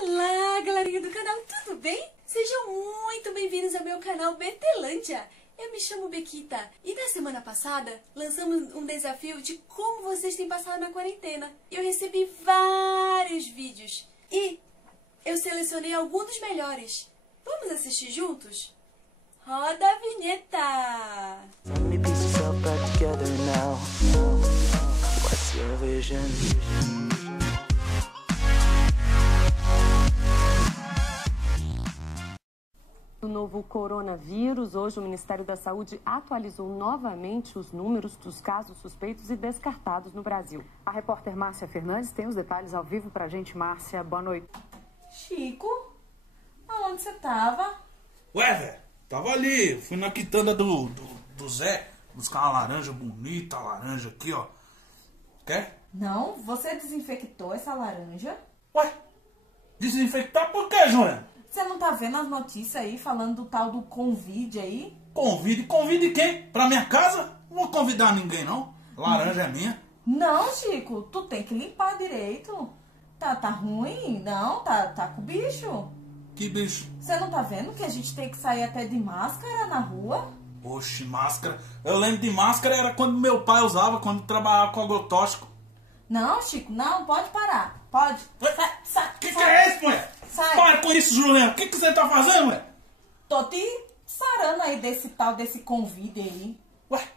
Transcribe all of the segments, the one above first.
Olá, galerinha do canal, tudo bem? Sejam muito bem-vindos ao meu canal Betelândia. Eu me chamo Bequita e na semana passada lançamos um desafio de como vocês têm passado na quarentena. Eu recebi vários vídeos e eu selecionei alguns dos melhores. Vamos assistir juntos? Roda a vinheta! O novo coronavírus, hoje o Ministério da Saúde atualizou novamente os números dos casos suspeitos e descartados no Brasil. A repórter Márcia Fernandes tem os detalhes ao vivo pra gente. Márcia, boa noite. Chico, aonde você tava? Ué, velho, tava ali, fui na quitanda do Zé, buscar uma laranja bonita, laranja aqui, ó. Quer? Não, você desinfectou essa laranja? Ué, desinfectar por quê, Joana? Você não tá vendo as notícias aí falando do tal do Covid aí? Convide quem? Pra minha casa? Não vou convidar ninguém, não. Laranja é minha. Não, Chico, tu tem que limpar direito. Tá ruim? Não, tá com bicho. Que bicho? Você não tá vendo que a gente tem que sair até de máscara na rua? Oxe, máscara. Eu lembro de máscara, era quando meu pai usava, quando trabalhava com agrotóxico. Não, Chico, não, pode parar. Pode. Sai. Que é isso, mulher? Sai. Para com isso, Juliana. O que você tá fazendo, mulher? Tô te sarando aí desse convite aí. Ué,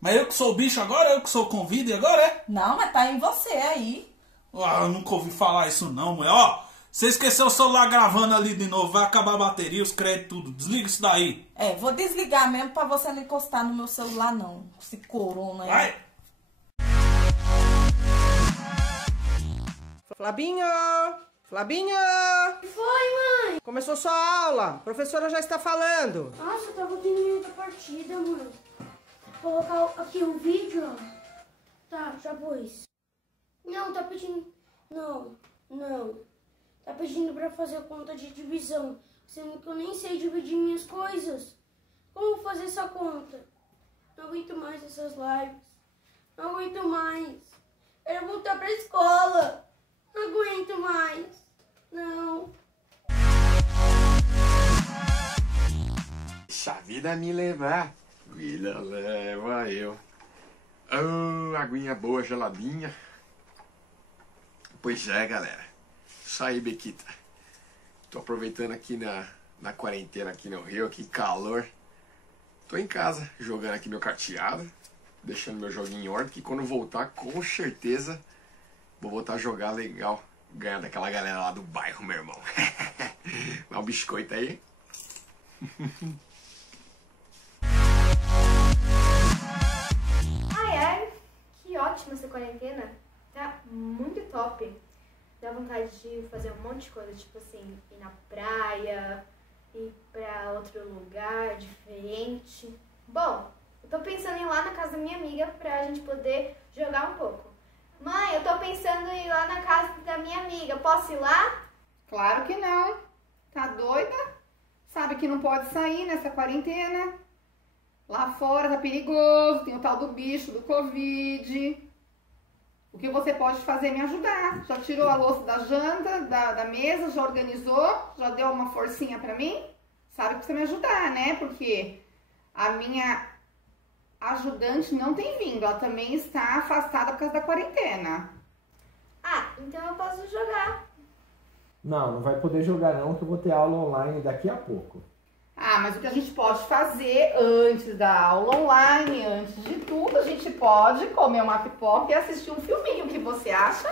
mas eu que sou o bicho agora? Eu que sou o convite agora, é? Não, mas tá em você aí. Ah, eu nunca ouvi falar isso não, mulher. Ó, você esqueceu o celular gravando ali de novo, vai acabar a bateria, os créditos, tudo. Desliga isso daí. É, vou desligar mesmo pra você não encostar no meu celular, não. Esse corona aí. Vai. Flabinho! Foi, mãe! Começou sua aula, a professora já está falando. Nossa, eu tava terminando a partida, mãe. Vou colocar aqui um vídeo, ó. Tá, já pus. Não, tá pedindo... Não. Tá pedindo pra fazer conta de divisão, sendo que eu nem sei dividir minhas coisas. Como eu vou fazer essa conta? Não aguento mais essas lives. Não aguento mais. Quero voltar pra escola. Não aguento mais. Não. Deixa a vida me levar, vida leva eu. Oh, aguinha boa, geladinha. Pois é, galera. Isso aí, Bequita. Tô aproveitando aqui na quarentena aqui no Rio, aqui calor. Tô em casa, jogando aqui meu carteado, deixando meu joguinho em ordem, que quando voltar, com certeza, vou voltar a jogar legal. Ganhar daquela galera lá do bairro, meu irmão. Dá um biscoito aí. Ai, que ótima essa quarentena. Tá muito top. Dá vontade de fazer um monte de coisa, tipo assim, ir na praia, ir pra outro lugar diferente. Bom, eu tô pensando em ir lá na casa da minha amiga pra gente poder jogar um pouco. Mãe, eu tô pensando em ir lá na casa da minha amiga. Posso ir lá? Claro que não. Tá doida? Sabe que não pode sair nessa quarentena. Lá fora tá perigoso, tem o tal do bicho, do Covid. O que você pode fazer é me ajudar. Já tirou a louça da janta, da mesa, já organizou, já deu uma forcinha pra mim? Sabe que precisa me ajudar, né? Porque a minha ajudante não tem vindo, ela também está afastada por causa da quarentena. Ah, então eu posso jogar. Não vai poder jogar não, que eu vou ter aula online daqui a pouco. Ah, mas o que a gente pode fazer antes da aula online, antes de tudo, a gente pode comer uma pipoca e assistir um filminho. O que você acha?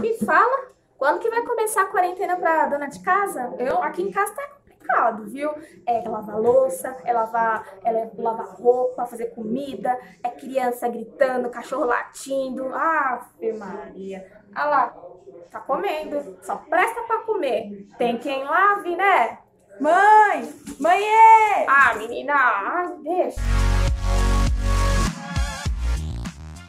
Me fala, quando que vai começar a quarentena pra dona de casa? Aqui em casa tá complicado, viu? É lavar louça, é lavar roupa, fazer comida, é criança gritando, cachorro latindo. Ave Maria. Ah lá, tá comendo, só presta pra comer. Tem quem lave, né? Mãe! Ah, menina, deixa.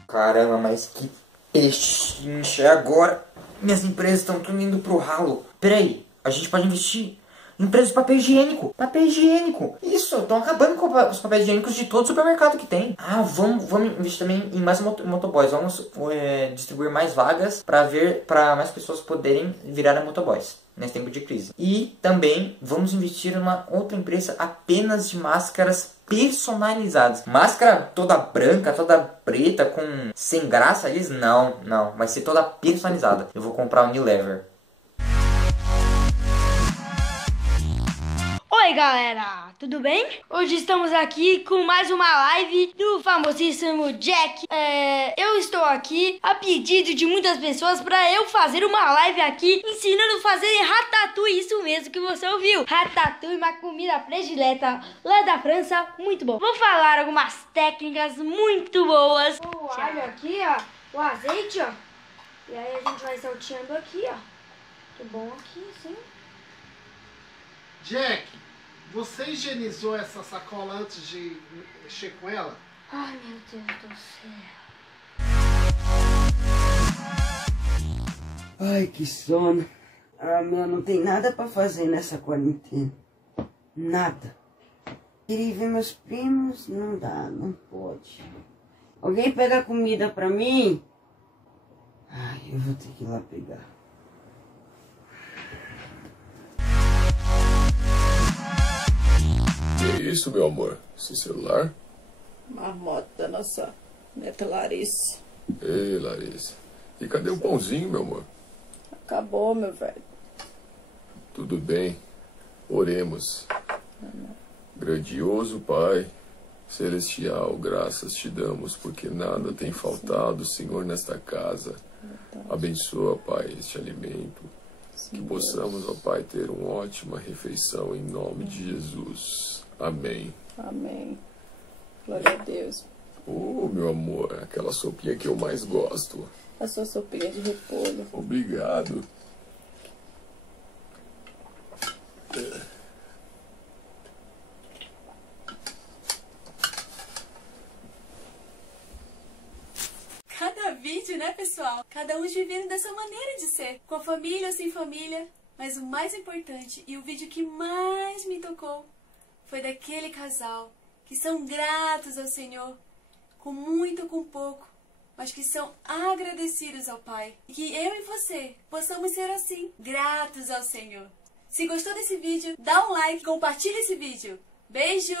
Caramba, mas que pechincha. Agora minhas empresas estão tudo indo pro ralo. Peraí, a gente pode investir Empresa de papel higiênico. Papel higiênico. Isso, estão acabando com os papéis higiênicos de todo supermercado que tem. Ah, vamos investir também em mais motoboys. Vamos distribuir mais vagas para mais pessoas poderem virar motoboys nesse tempo de crise. E também vamos investir em uma outra empresa apenas de máscaras personalizadas. Máscara toda branca, toda preta, sem graça, eles não. Vai ser toda personalizada. Eu vou comprar a Unilever. Oi galera, tudo bem? Hoje estamos aqui com mais uma live do famosíssimo Jack. Eu estou aqui a pedido de muitas pessoas para eu fazer uma live aqui ensinando a fazer ratatouille, isso mesmo que você ouviu. Ratatouille, uma comida predileta lá da França, muito bom. Vou falar algumas técnicas muito boas. O alho aqui, ó, o azeite, ó. E aí a gente vai salteando aqui, ó. Que bom aqui, assim. Jack, você higienizou essa sacola antes de mexer com ela? Ai, meu Deus do céu. Ai, que sono. Ah, meu, não tem nada pra fazer nessa quarentena. Nada. Queria ver meus primos, não dá, não pode. Alguém pega comida pra mim? Ai, eu vou ter que ir lá pegar. Que isso, meu amor? Esse celular? Marmota da nossa neta Larissa. Ei, Larissa. E cadê o pãozinho, meu amor? Acabou, meu velho. Tudo bem. Oremos. Grandioso Pai Celestial, graças te damos, porque nada tem faltado, Senhor, nesta casa. Abençoa, Pai, este alimento. Que possamos, ó Pai, ter uma ótima refeição em nome de Jesus. Amém. Amém. Glória a Deus. Oh, meu amor, aquela sopinha que eu mais gosto. A sua sopinha de repolho. Obrigado. Cada vídeo, né, pessoal? Cada um vivendo dessa maneira de ser. Com a família ou sem família. Mas o mais importante e o vídeo que mais me tocou foi daquele casal que são gratos ao Senhor, com muito ou com pouco, mas que são agradecidos ao Pai. E que eu e você possamos ser assim, gratos ao Senhor. Se gostou desse vídeo, dá um like, compartilha esse vídeo. Beijo!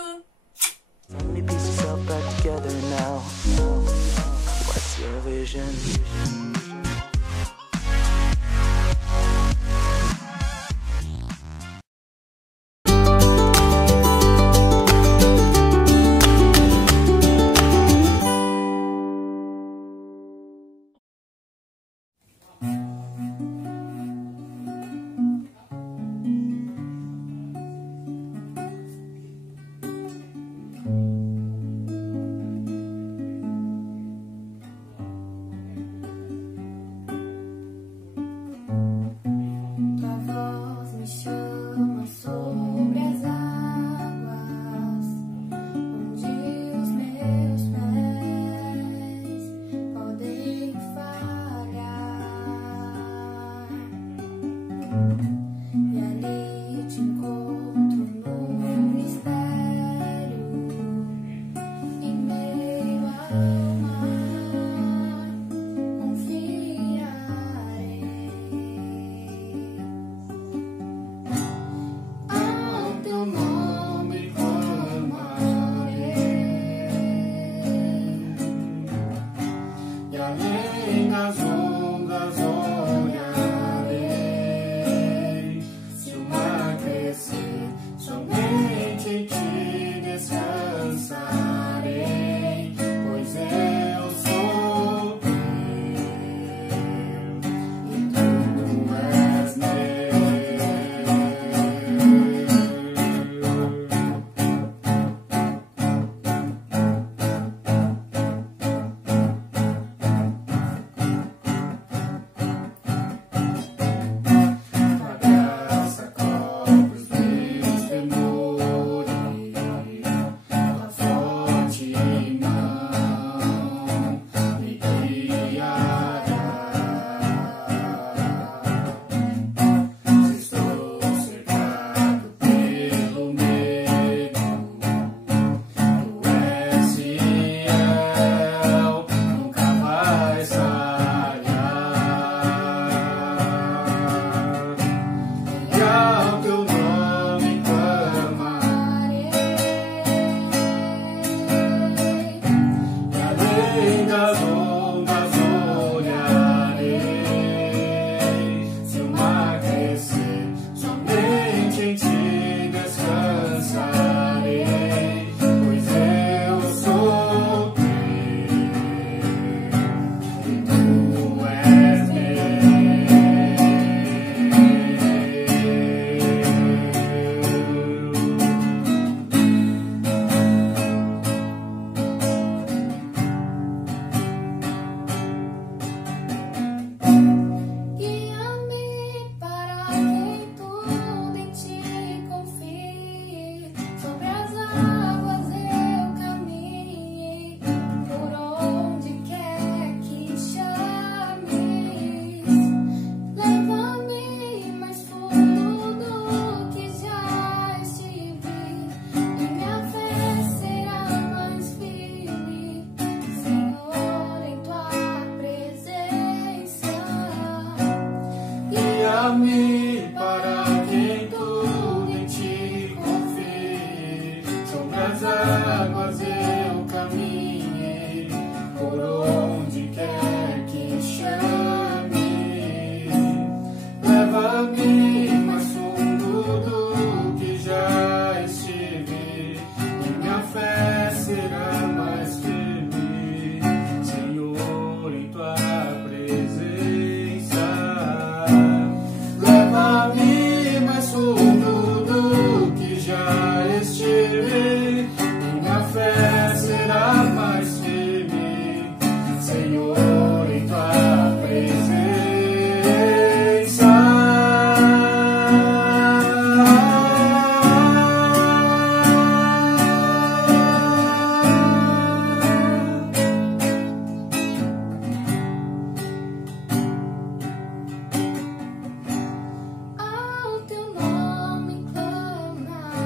nas águas eu caminhei, por onde quer que chame. Leva-me mais fundo do que já estive, e minha fé será mais firme, Senhor, em tua presença. Leva-me mais fundo do que já estive, e minha fé será mais firme, Senhor, em tua presença. Ao teu nome clamarei.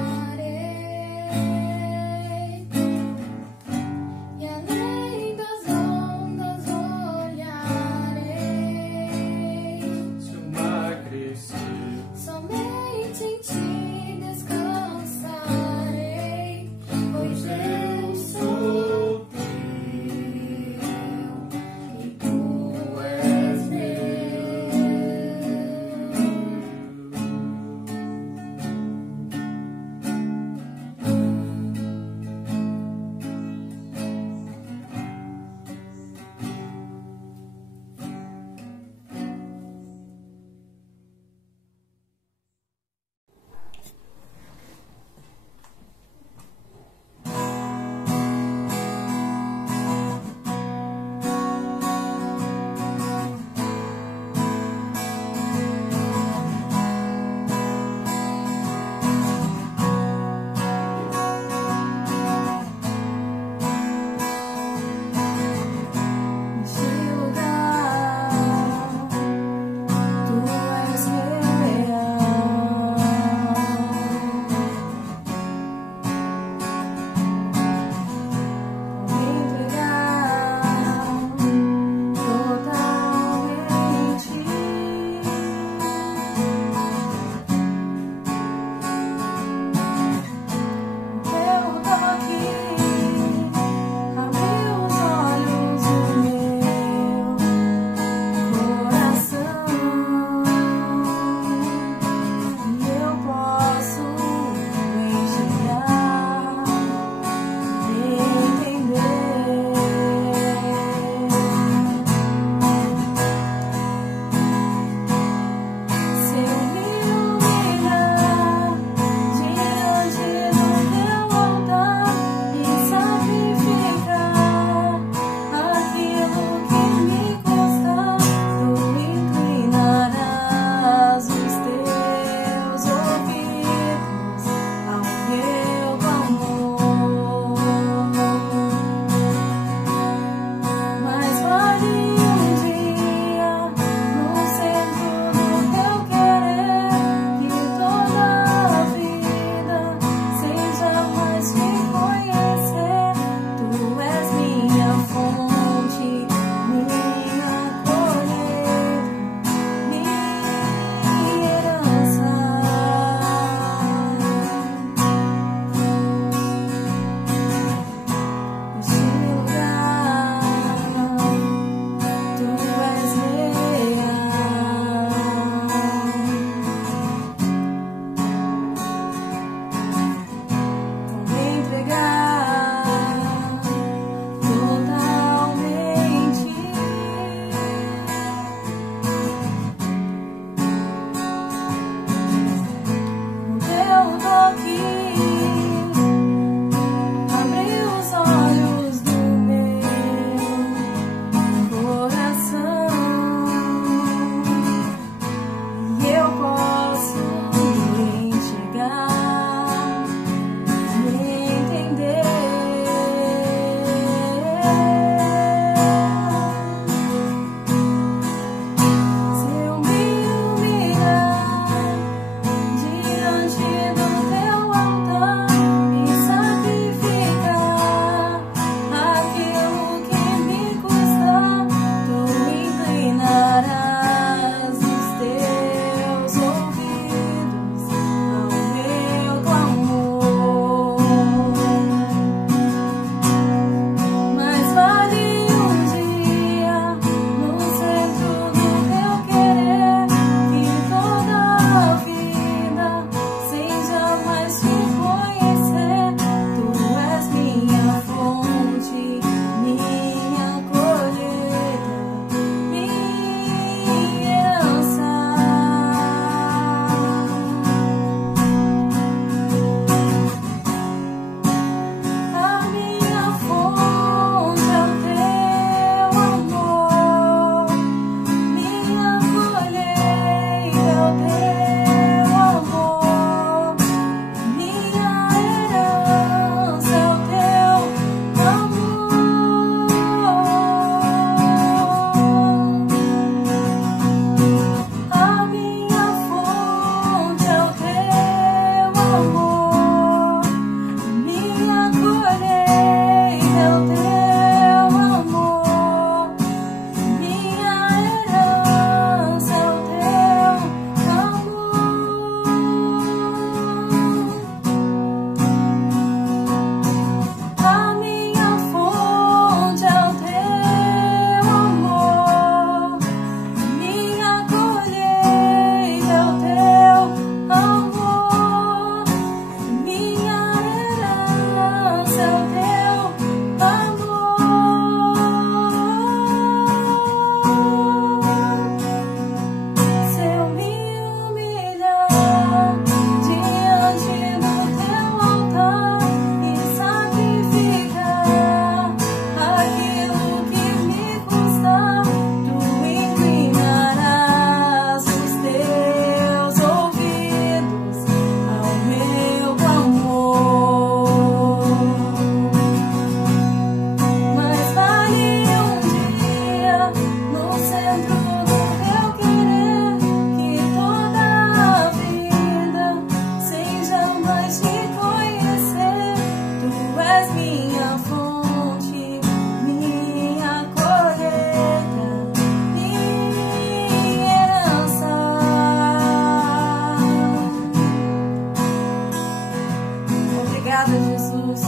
Obrigada, Jesus.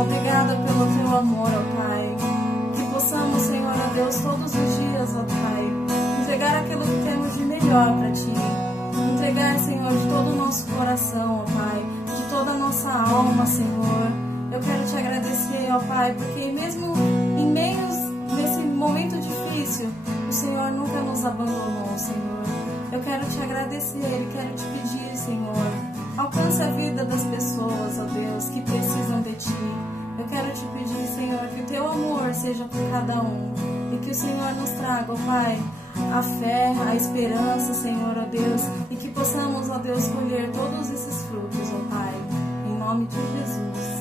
Obrigada pelo teu amor, ó Pai. Que possamos, Senhor, ó Deus, todos os dias, ó Pai, entregar aquilo que temos de melhor para Ti. Entregar, Senhor, de todo o nosso coração, ó Pai, de toda a nossa alma, Senhor. Eu quero Te agradecer, ó Pai, porque mesmo em meios nesse momento difícil, o Senhor nunca nos abandonou, Senhor. Eu quero Te agradecer e quero Te pedir, Senhor, alcance a vida das pessoas, ó Deus, que precisam de Ti. Eu quero Te pedir, Senhor, que o Teu amor seja por cada um e que o Senhor nos traga, ó Pai, a fé, a esperança, Senhor, ó Deus, e que possamos, ó Deus, colher todos esses frutos, ó Pai, em nome de Jesus.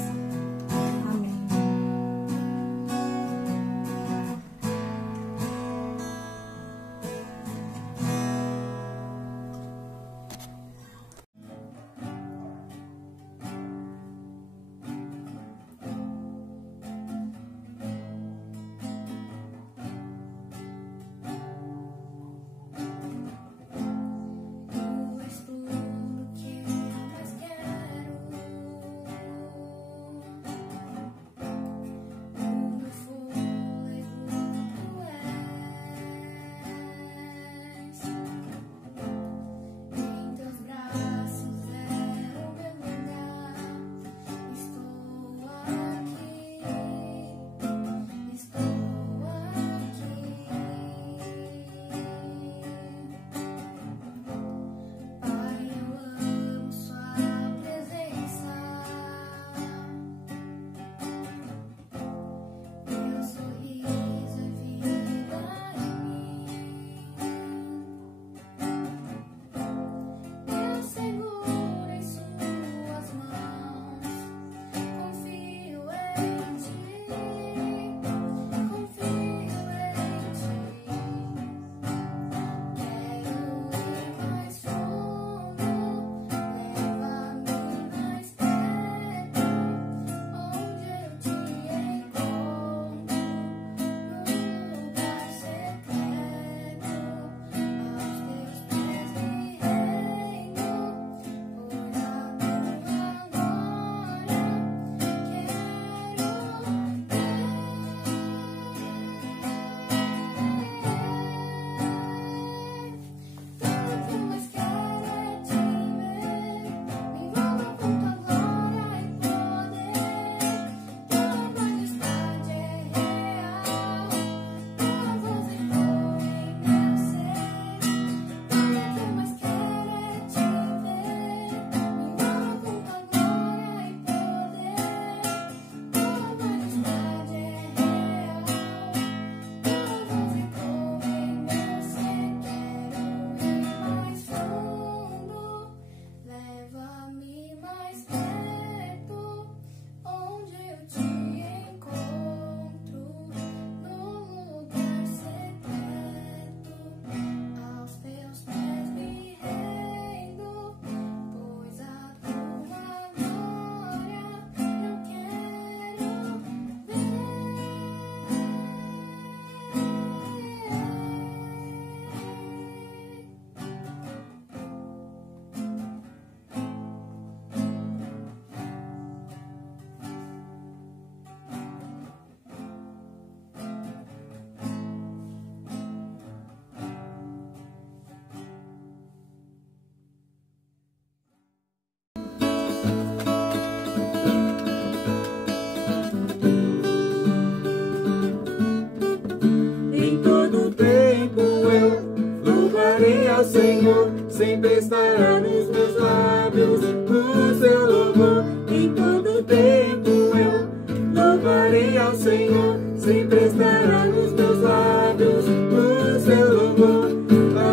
Senhor, sempre estará nos meus lábios o seu louvor. Em todo tempo eu louvarei ao Senhor, sempre estará nos meus lábios o seu louvor.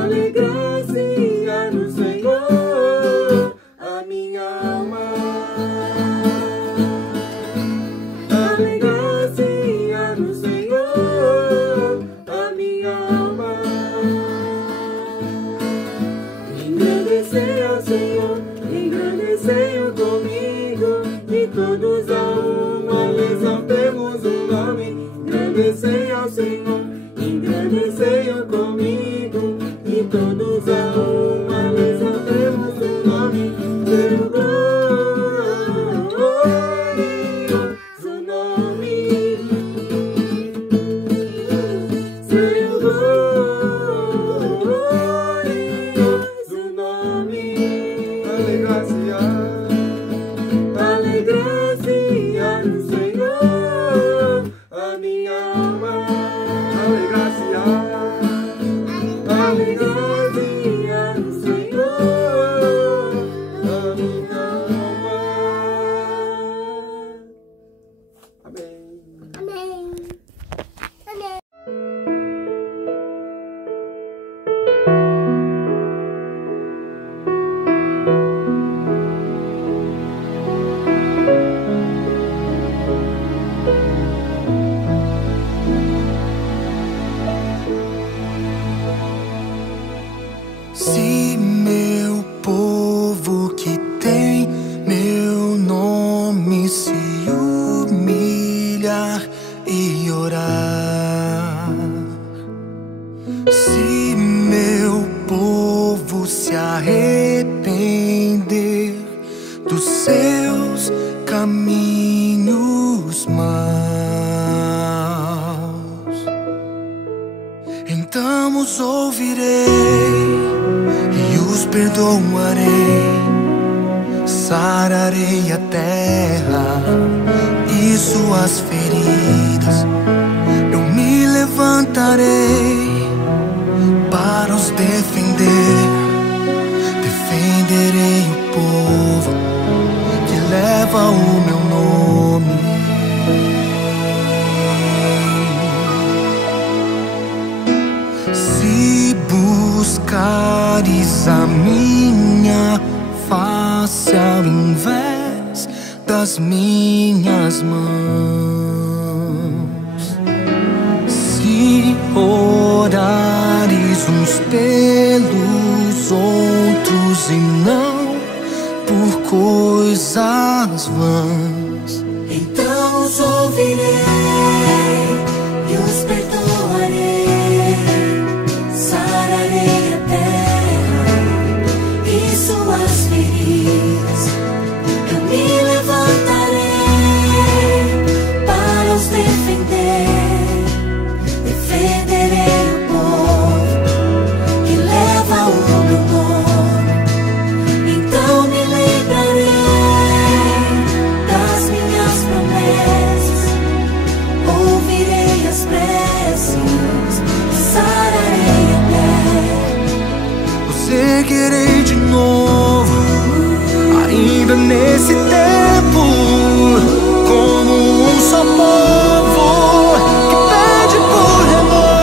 Alegrar-se-á no Senhor a minha alma. Alegrar-se-á no Senhor a minha alma. Engrandecer ao Senhor, engrandecei-o comigo, e todos a uma exaltemos o nome. Engrandecei ao Senhor, engrandecei-o comigo, e todos a uma exaltemos o nome. Seu nome se humilhar e orar, se meu povo se arrepender dos seus caminhos maus, então os ouvirei e os perdoarei, sararei a terra e suas feridas. Eu me levantarei para os defender, defenderei o povo que leva o meu nome. Se buscares a minha face ao invés das minhas mãos, se orares uns pelos outros e não por coisas vãs, então os ouvirei e os perdoarei, sararei a terra e suas feridas. Eu me levantarei para os defender, defenderei o povo que leva o meu nome. Então me lembrarei das minhas promessas, ouvirei as preces, sararei a terra. Eu seguirei de novo, ainda nesse tempo, como um só povo que pede por renovo.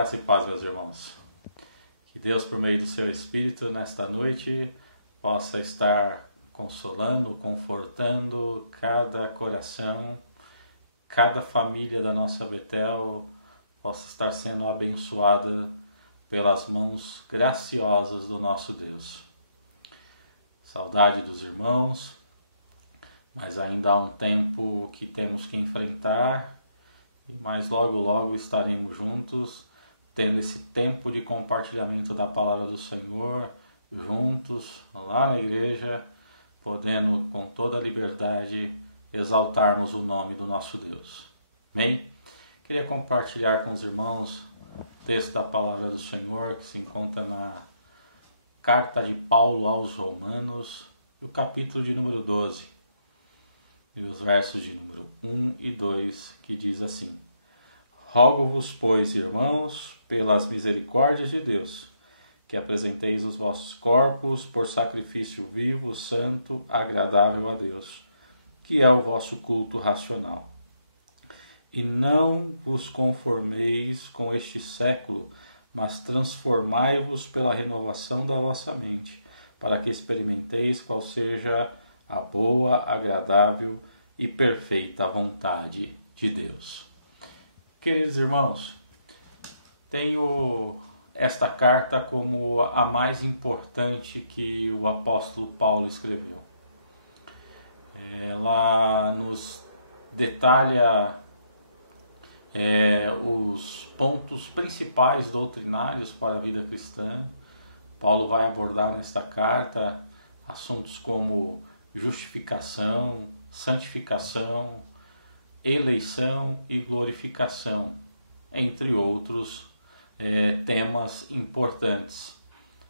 Graça e paz, meus irmãos. Que Deus, por meio do seu Espírito, nesta noite, possa estar consolando, confortando cada coração, cada família da nossa Betel possa estar sendo abençoada pelas mãos graciosas do nosso Deus. Saudade dos irmãos, mas ainda há um tempo que temos que enfrentar, mas logo estaremos juntos, tendo esse tempo de compartilhamento da palavra do Senhor, juntos, lá na igreja, podendo com toda a liberdade exaltarmos o nome do nosso Deus. Amém? Queria compartilhar com os irmãos o texto da palavra do Senhor que se encontra na carta de Paulo aos Romanos, o capítulo de número 12, e os versos de número 1 e 2, que diz assim: Rogo-vos, pois, irmãos, pelas misericórdias de Deus, que apresenteis os vossos corpos por sacrifício vivo, santo, agradável a Deus, que é o vosso culto racional. E não vos conformeis com este século, mas transformai-vos pela renovação da vossa mente, para que experimenteis qual seja a boa, agradável e perfeita vontade de Deus. Queridos irmãos, tenho esta carta como a mais importante que o apóstolo Paulo escreveu. Ela nos detalha os pontos principais doutrinários para a vida cristã. Paulo vai abordar nesta carta assuntos como justificação, santificação, eleição e glorificação, entre outros temas importantes.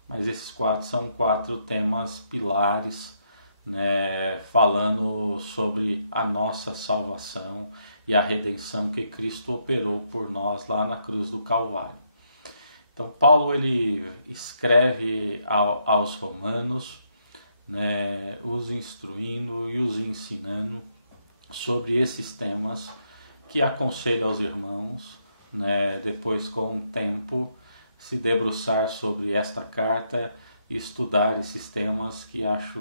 Mas esses são quatro temas pilares, né, falando sobre a nossa salvação e a redenção que Cristo operou por nós lá na cruz do Calvário. Então Paulo ele escreve aos romanos, né, os instruindo e os ensinando sobre esses temas, que aconselho aos irmãos, né, depois com o tempo se debruçar sobre esta carta e estudar esses temas, que acho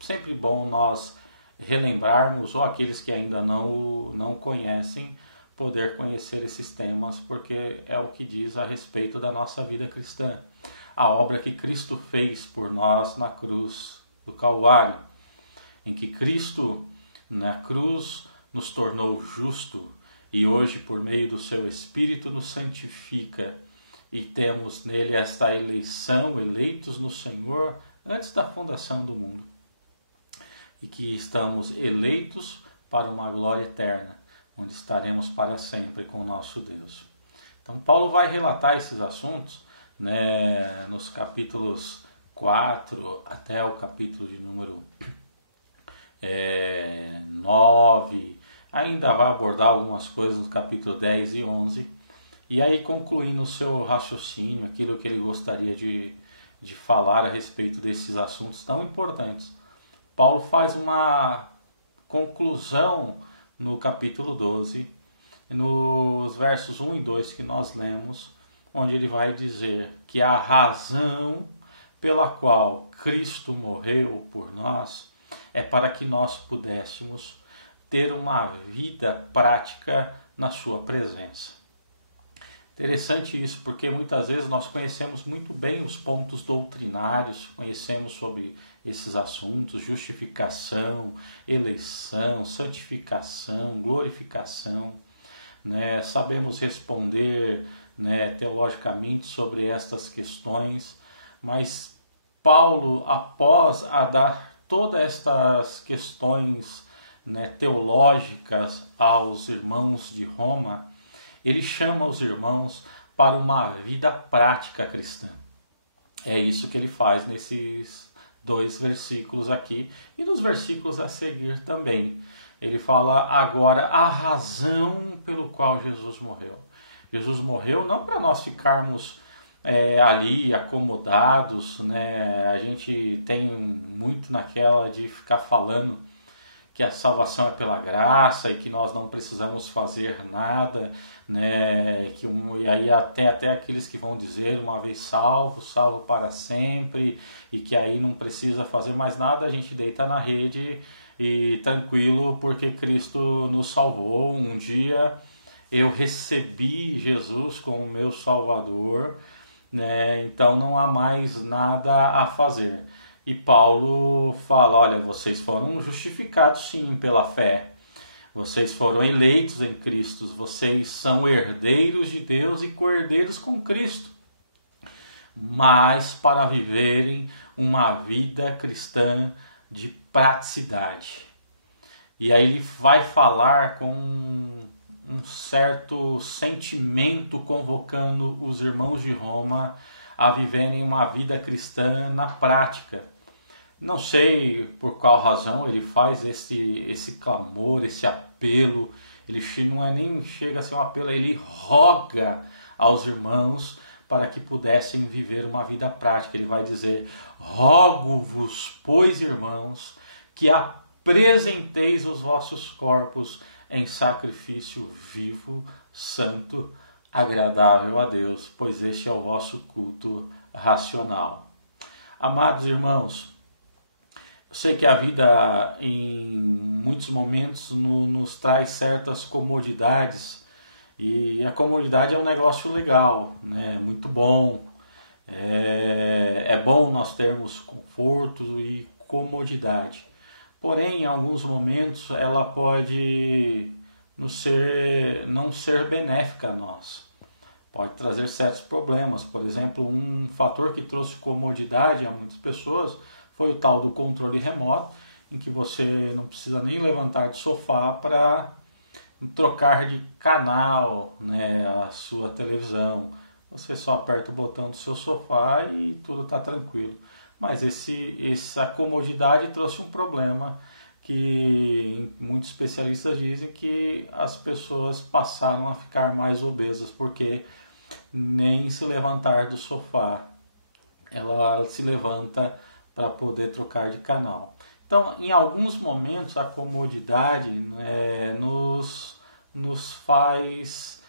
sempre bom nós relembrarmos, ou aqueles que ainda não conhecem, poder conhecer esses temas, porque é o que diz a respeito da nossa vida cristã. A obra que Cristo fez por nós na cruz do Calvário, em que Cristo na cruz nos tornou justo e hoje, por meio do seu Espírito, nos santifica, e temos nele esta eleição, eleitos no Senhor antes da fundação do mundo, e que estamos eleitos para uma glória eterna, onde estaremos para sempre com o nosso Deus. Então Paulo vai relatar esses assuntos, né, nos capítulos 4 até o capítulo de número 9, ainda vai abordar algumas coisas no capítulo 10 e 11, e aí concluindo o seu raciocínio, aquilo que ele gostaria de falar a respeito desses assuntos tão importantes. Paulo faz uma conclusão no capítulo 12, nos versos 1 e 2 que nós lemos, onde ele vai dizer que a razão pela qual Cristo morreu por nós é para que nós pudéssemos ter uma vida prática na sua presença. Interessante isso, porque muitas vezes nós conhecemos muito bem os pontos doutrinários, conhecemos sobre esses assuntos, justificação, eleição, santificação, glorificação, né? Sabemos responder, né, teologicamente sobre estas questões, mas Paulo, após a dar todas estas questões, né, teológicas aos irmãos de Roma, ele chama os irmãos para uma vida prática cristã. É isso que ele faz nesses 2 versículos aqui e nos versículos a seguir também. Ele fala agora a razão pelo qual Jesus morreu. Jesus morreu não para nós ficarmos ali acomodados, né? A gente tem muito naquela de ficar falando que a salvação é pela graça e que nós não precisamos fazer nada, né? E aí até aqueles que vão dizer uma vez salvo, salvo para sempre, e que aí não precisa fazer mais nada, a gente deita na rede e tranquilo porque Cristo nos salvou. Um dia eu recebi Jesus como meu Salvador, né? Então não há mais nada a fazer. E Paulo fala, olha, vocês foram justificados sim pela fé. Vocês foram eleitos em Cristo. Vocês são herdeiros de Deus e co-herdeiros com Cristo. Mas para viverem uma vida cristã de praticidade. E aí ele vai falar com um certo sentimento convocando os irmãos de Roma a viverem uma vida cristã na prática. Não sei por qual razão ele faz esse clamor, esse apelo. Ele não é nem chega a ser um apelo, ele roga aos irmãos para que pudessem viver uma vida prática. Ele vai dizer, rogo-vos, pois, irmãos, que apresenteis os vossos corpos em sacrifício vivo, santo, agradável a Deus, pois este é o vosso culto racional. Amados irmãos, eu sei que a vida em muitos momentos nos traz certas comodidades, e a comodidade é um negócio legal, né? Muito bom. É bom nós termos conforto e comodidade. Porém, em alguns momentos, ela pode não ser benéfica a nós. Pode trazer certos problemas. Por exemplo, um fator que trouxe comodidade a muitas pessoas foi o tal do controle remoto, em que você não precisa nem levantar do sofá para trocar de canal, né, a sua televisão. Você só aperta o botão do seu sofá e tudo está tranquilo. Mas essa comodidade trouxe um problema que muitos especialistas dizem que as pessoas passaram a ficar mais obesas, porque nem se levantar do sofá ela se levanta para poder trocar de canal. Então, em alguns momentos, a comodidade nos faz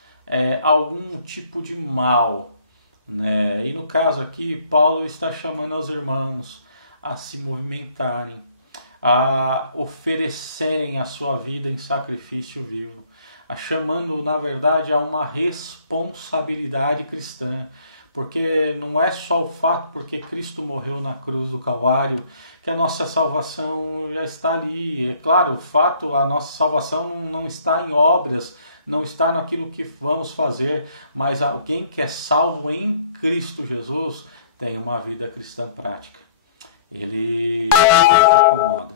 algum tipo de mal. Né? E no caso aqui, Paulo está chamando aos irmãos a se movimentarem, a oferecerem a sua vida em sacrifício vivo, chamando, na verdade, a uma responsabilidade cristã. Porque não é só o fato, porque Cristo morreu na cruz do Calvário, que a nossa salvação já está ali. É claro, o fato, a nossa salvação não está em obras, não está naquilo que vamos fazer, mas alguém que é salvo em Cristo Jesus tem uma vida cristã prática. Ele incomoda.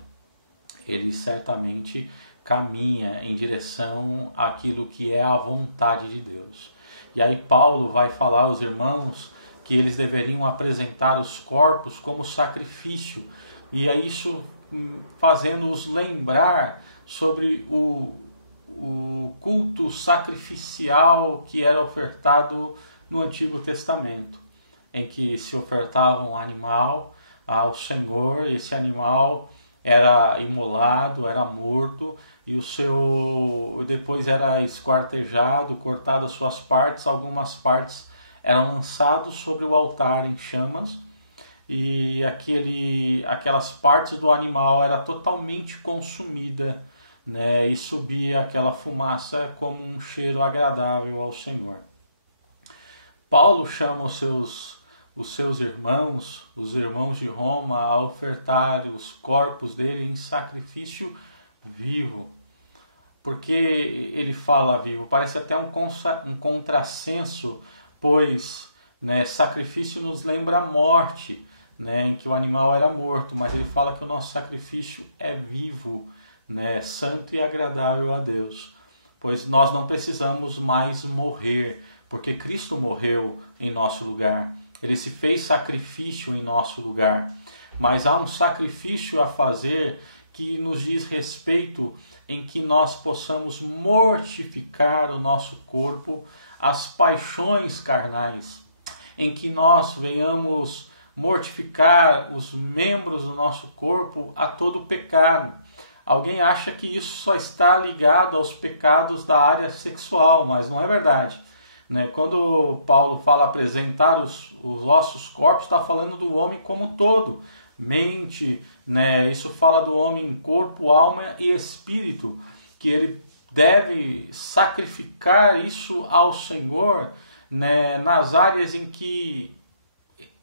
Ele certamente caminha em direção àquilo que é a vontade de Deus. E aí Paulo vai falar aos irmãos que eles deveriam apresentar os corpos como sacrifício. E é isso fazendo-os lembrar sobre o culto sacrificial que era ofertado no Antigo Testamento, em que se ofertava um animal ao Senhor, esse animal era imolado, era morto, e depois era esquartejado, cortado as suas partes, algumas partes eram lançadas sobre o altar em chamas, e aquelas partes do animal era totalmente consumida, né, e subia aquela fumaça como um cheiro agradável ao Senhor. Paulo chama os seus irmãos, os irmãos de Roma, a ofertar os corpos dele em sacrifício vivo. Porque ele fala vivo, parece até um contrassenso, pois, né, sacrifício nos lembra a morte, né, em que o animal era morto, mas ele fala que o nosso sacrifício é vivo, né, santo e agradável a Deus, pois nós não precisamos mais morrer, porque Cristo morreu em nosso lugar, ele se fez sacrifício em nosso lugar, mas há um sacrifício a fazer que nos diz respeito em que nós possamos mortificar o nosso corpo às paixões carnais, em que nós venhamos mortificar os membros do nosso corpo a todo pecado, alguém acha que isso só está ligado aos pecados da área sexual, mas não é verdade. Né? Quando Paulo fala apresentar os vossos corpos, está falando do homem como um todo, mente, né? Isso fala do homem em corpo, alma e espírito, que ele deve sacrificar isso ao Senhor, né? Nas áreas em que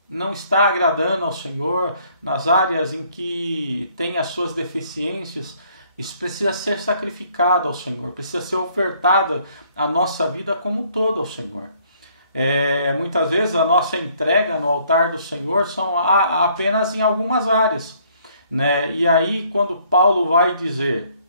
não está agradando ao Senhor, nas áreas em que tem as suas deficiências. Isso precisa ser sacrificado ao Senhor, precisa ser ofertado a nossa vida como um todo ao Senhor. Muitas vezes a nossa entrega no altar do Senhor são apenas em algumas áreas. Né? E aí quando Paulo vai dizer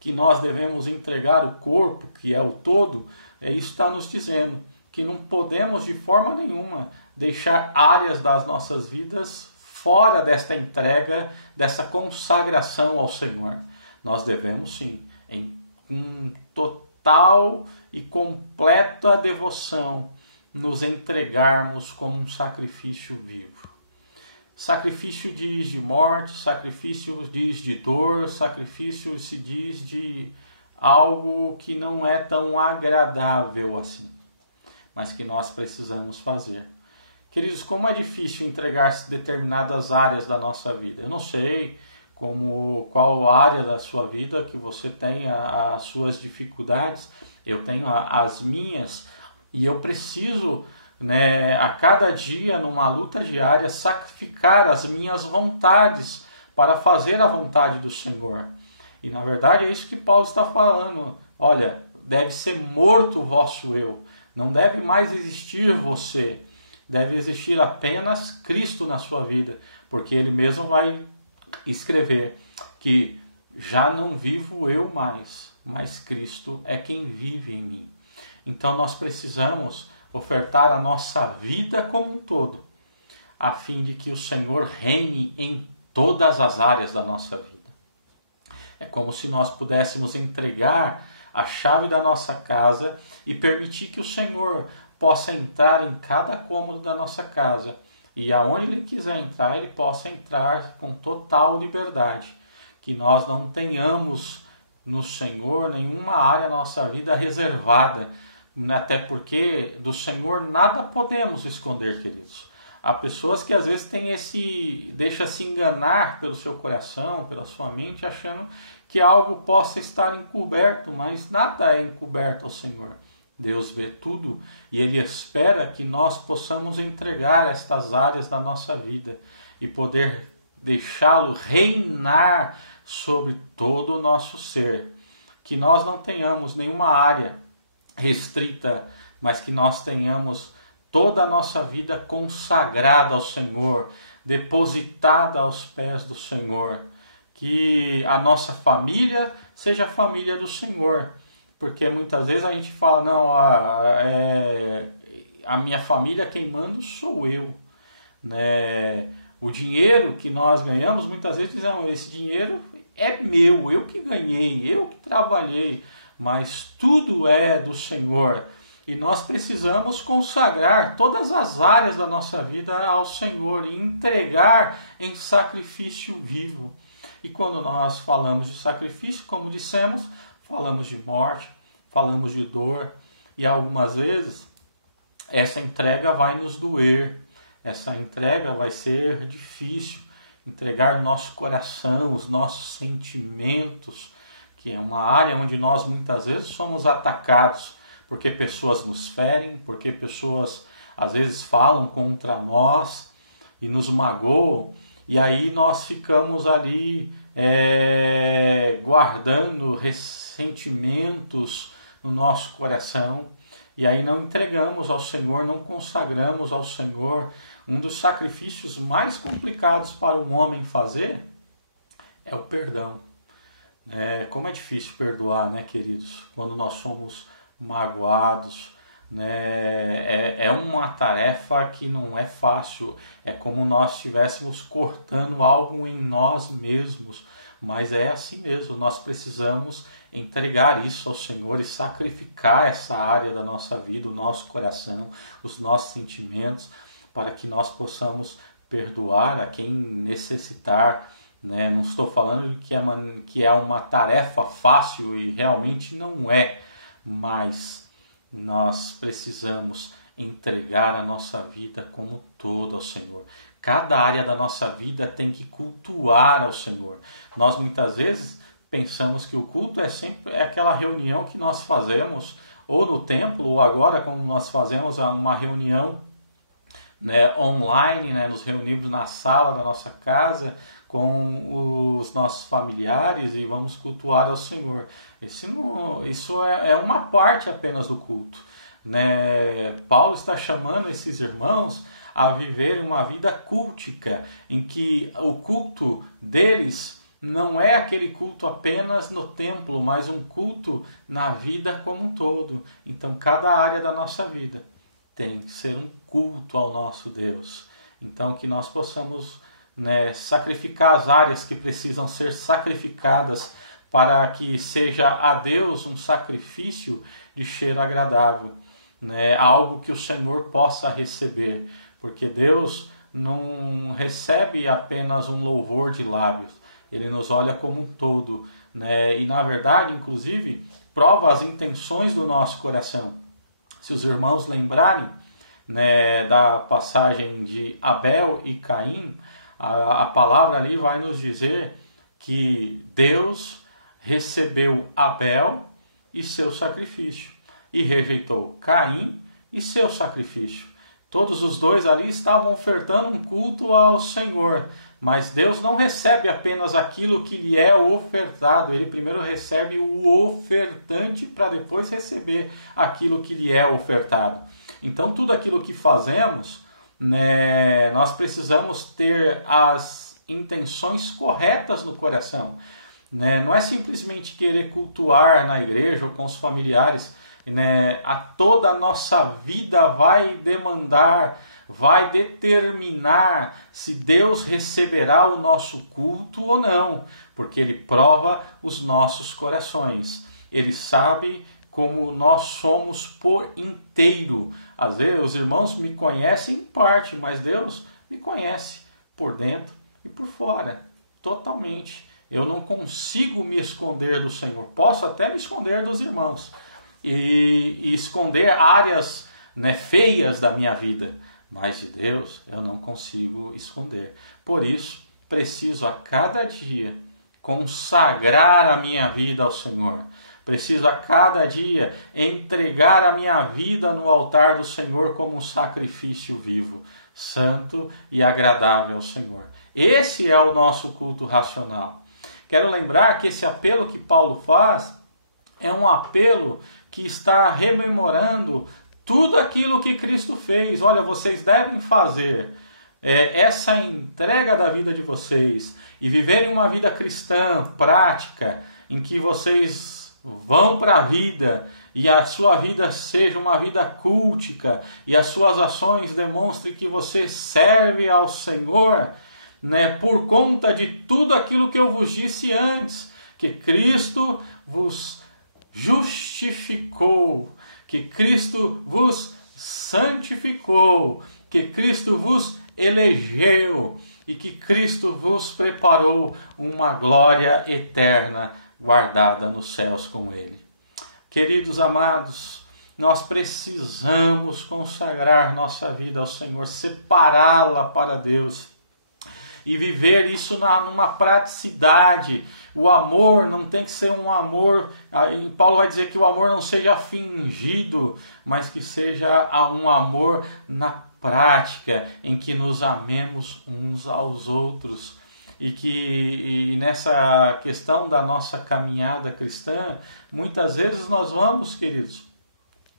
que nós devemos entregar o corpo, que é o todo, isso está nos dizendo que não podemos de forma nenhuma deixar áreas das nossas vidas fora desta entrega, dessa consagração ao Senhor. Nós devemos sim, em total e completa devoção, nos entregarmos como um sacrifício vivo. Sacrifício diz de morte, sacrifício diz de dor, sacrifício se diz de algo que não é tão agradável assim, mas que nós precisamos fazer. Queridos, como é difícil entregar-se determinadas áreas da nossa vida. Eu não sei qual área da sua vida que você tem as suas dificuldades, eu tenho as minhas, e eu preciso, né, a cada dia, numa luta diária, sacrificar as minhas vontades para fazer a vontade do Senhor. E na verdade é isso que Paulo está falando. Olha, deve ser morto o vosso eu, não deve mais existir você, deve existir apenas Cristo na sua vida, porque Ele mesmo vai escrever que já não vivo eu mais, mas Cristo é quem vive em mim. Então nós precisamos ofertar a nossa vida como um todo, a fim de que o Senhor reine em todas as áreas da nossa vida. É como se nós pudéssemos entregar a chave da nossa casa e permitir que o Senhor possa entrar em cada cômodo da nossa casa. E aonde Ele quiser entrar, Ele possa entrar com total liberdade. Que nós não tenhamos no Senhor nenhuma área da nossa vida reservada. Até porque do Senhor nada podemos esconder, queridos. Há pessoas que às vezes têm deixa-se enganar pelo seu coração, pela sua mente, achando que algo possa estar encoberto, mas nada é encoberto ao Senhor. Deus vê tudo e Ele espera que nós possamos entregar estas áreas da nossa vida e poder deixá-lo reinar sobre todo o nosso ser. Que nós não tenhamos nenhuma área restrita, mas que nós tenhamos toda a nossa vida consagrada ao Senhor, depositada aos pés do Senhor. Que a nossa família seja a família do Senhor. Porque muitas vezes a gente fala, não, a minha família quem manda sou eu. Né? O dinheiro que nós ganhamos, muitas vezes dizemos, esse dinheiro é meu, eu que ganhei, eu que trabalhei, mas tudo é do Senhor. E nós precisamos consagrar todas as áreas da nossa vida ao Senhor e entregar em sacrifício vivo. E quando nós falamos de sacrifício, como dissemos, falamos de morte, falamos de dor, e algumas vezes essa entrega vai nos doer, essa entrega vai ser difícil, entregar nosso coração, os nossos sentimentos, que é uma área onde nós muitas vezes somos atacados, porque pessoas nos ferem, porque pessoas às vezes falam contra nós e nos magoam, e aí nós ficamos ali guardando ressentimentos no nosso coração, e aí não entregamos ao Senhor, não consagramos ao Senhor. Um dos sacrifícios mais complicados para um homem fazer é o perdão. Como é difícil perdoar, né, queridos? Quando nós somos magoados, né? É uma tarefa que não é fácil. É como nós estivéssemos cortando algo em nós mesmos. Mas é assim mesmo, nós precisamos entregar isso ao Senhor e sacrificar essa área da nossa vida, o nosso coração, os nossos sentimentos, para que nós possamos perdoar a quem necessitar, né? Não estou falando que é uma tarefa fácil, e realmente não é, mas nós precisamos entregar a nossa vida como todo ao Senhor. Cada área da nossa vida tem que cultuar ao Senhor. Nós muitas vezes pensamos que o culto é aquela reunião que nós fazemos ou no templo, ou agora como nós fazemos uma reunião, né, online, né, nos reunimos na sala da nossa casa com os nossos familiares e vamos cultuar ao Senhor. Isso é uma parte apenas do culto, né? Paulo está chamando esses irmãos a viver uma vida cultica, em que o culto deles não é aquele culto apenas no templo, mas um culto na vida como um todo. Então, cada área da nossa vida tem que ser um culto ao nosso Deus. Então, que nós possamos, né, sacrificar as áreas que precisam ser sacrificadas para que seja a Deus um sacrifício de cheiro agradável, né, algo que o Senhor possa receber, porque Deus não recebe apenas um louvor de lábios, Ele nos olha como um todo, né? E na verdade, inclusive, prova as intenções do nosso coração. Se os irmãos lembrarem, né, da passagem de Abel e Caim, a palavra ali vai nos dizer que Deus recebeu Abel e seu sacrifício e rejeitou Caim e seu sacrifício. Todos os dois ali estavam ofertando um culto ao Senhor, mas Deus não recebe apenas aquilo que lhe é ofertado. Ele primeiro recebe o ofertante para depois receber aquilo que lhe é ofertado. Então tudo aquilo que fazemos, né, nós precisamos ter as intenções corretas no coração, né? Não é simplesmente querer cultuar na igreja ou com os familiares, né? Toda a nossa vida vai demandar, vai determinar se Deus receberá o nosso culto ou não, porque Ele prova os nossos corações. Ele sabe como nós somos por inteiro. Às vezes os irmãos me conhecem em parte, mas Deus me conhece por dentro e por fora, totalmente. Eu não consigo me esconder do Senhor. Posso até me esconder dos irmãos e esconder áreas, né, feias da minha vida, mas de Deus eu não consigo esconder. Por isso, preciso a cada dia consagrar a minha vida ao Senhor. Preciso a cada dia entregar a minha vida no altar do Senhor como um sacrifício vivo, santo e agradável ao Senhor. Esse é o nosso culto racional. Quero lembrar que esse apelo que Paulo faz é um apelo que está rememorando tudo aquilo que Cristo fez. Olha, vocês devem fazer essa entrega da vida de vocês e viverem uma vida cristã, prática, em que vocês vão para a vida e a sua vida seja uma vida cultica e as suas ações demonstrem que você serve ao Senhor, né, por conta de tudo aquilo que eu vos disse antes, que Cristo vos justificou, que Cristo vos santificou, que Cristo vos elegeu e que Cristo vos preparou uma glória eterna guardada nos céus com Ele. Queridos amados, nós precisamos consagrar nossa vida ao Senhor, separá-la para Deus e viver isso numa praticidade. O amor não tem que ser um amor, Paulo vai dizer que o amor não seja fingido, mas que seja um amor na prática, em que nos amemos uns aos outros. E nessa questão da nossa caminhada cristã, muitas vezes nós vamos, queridos,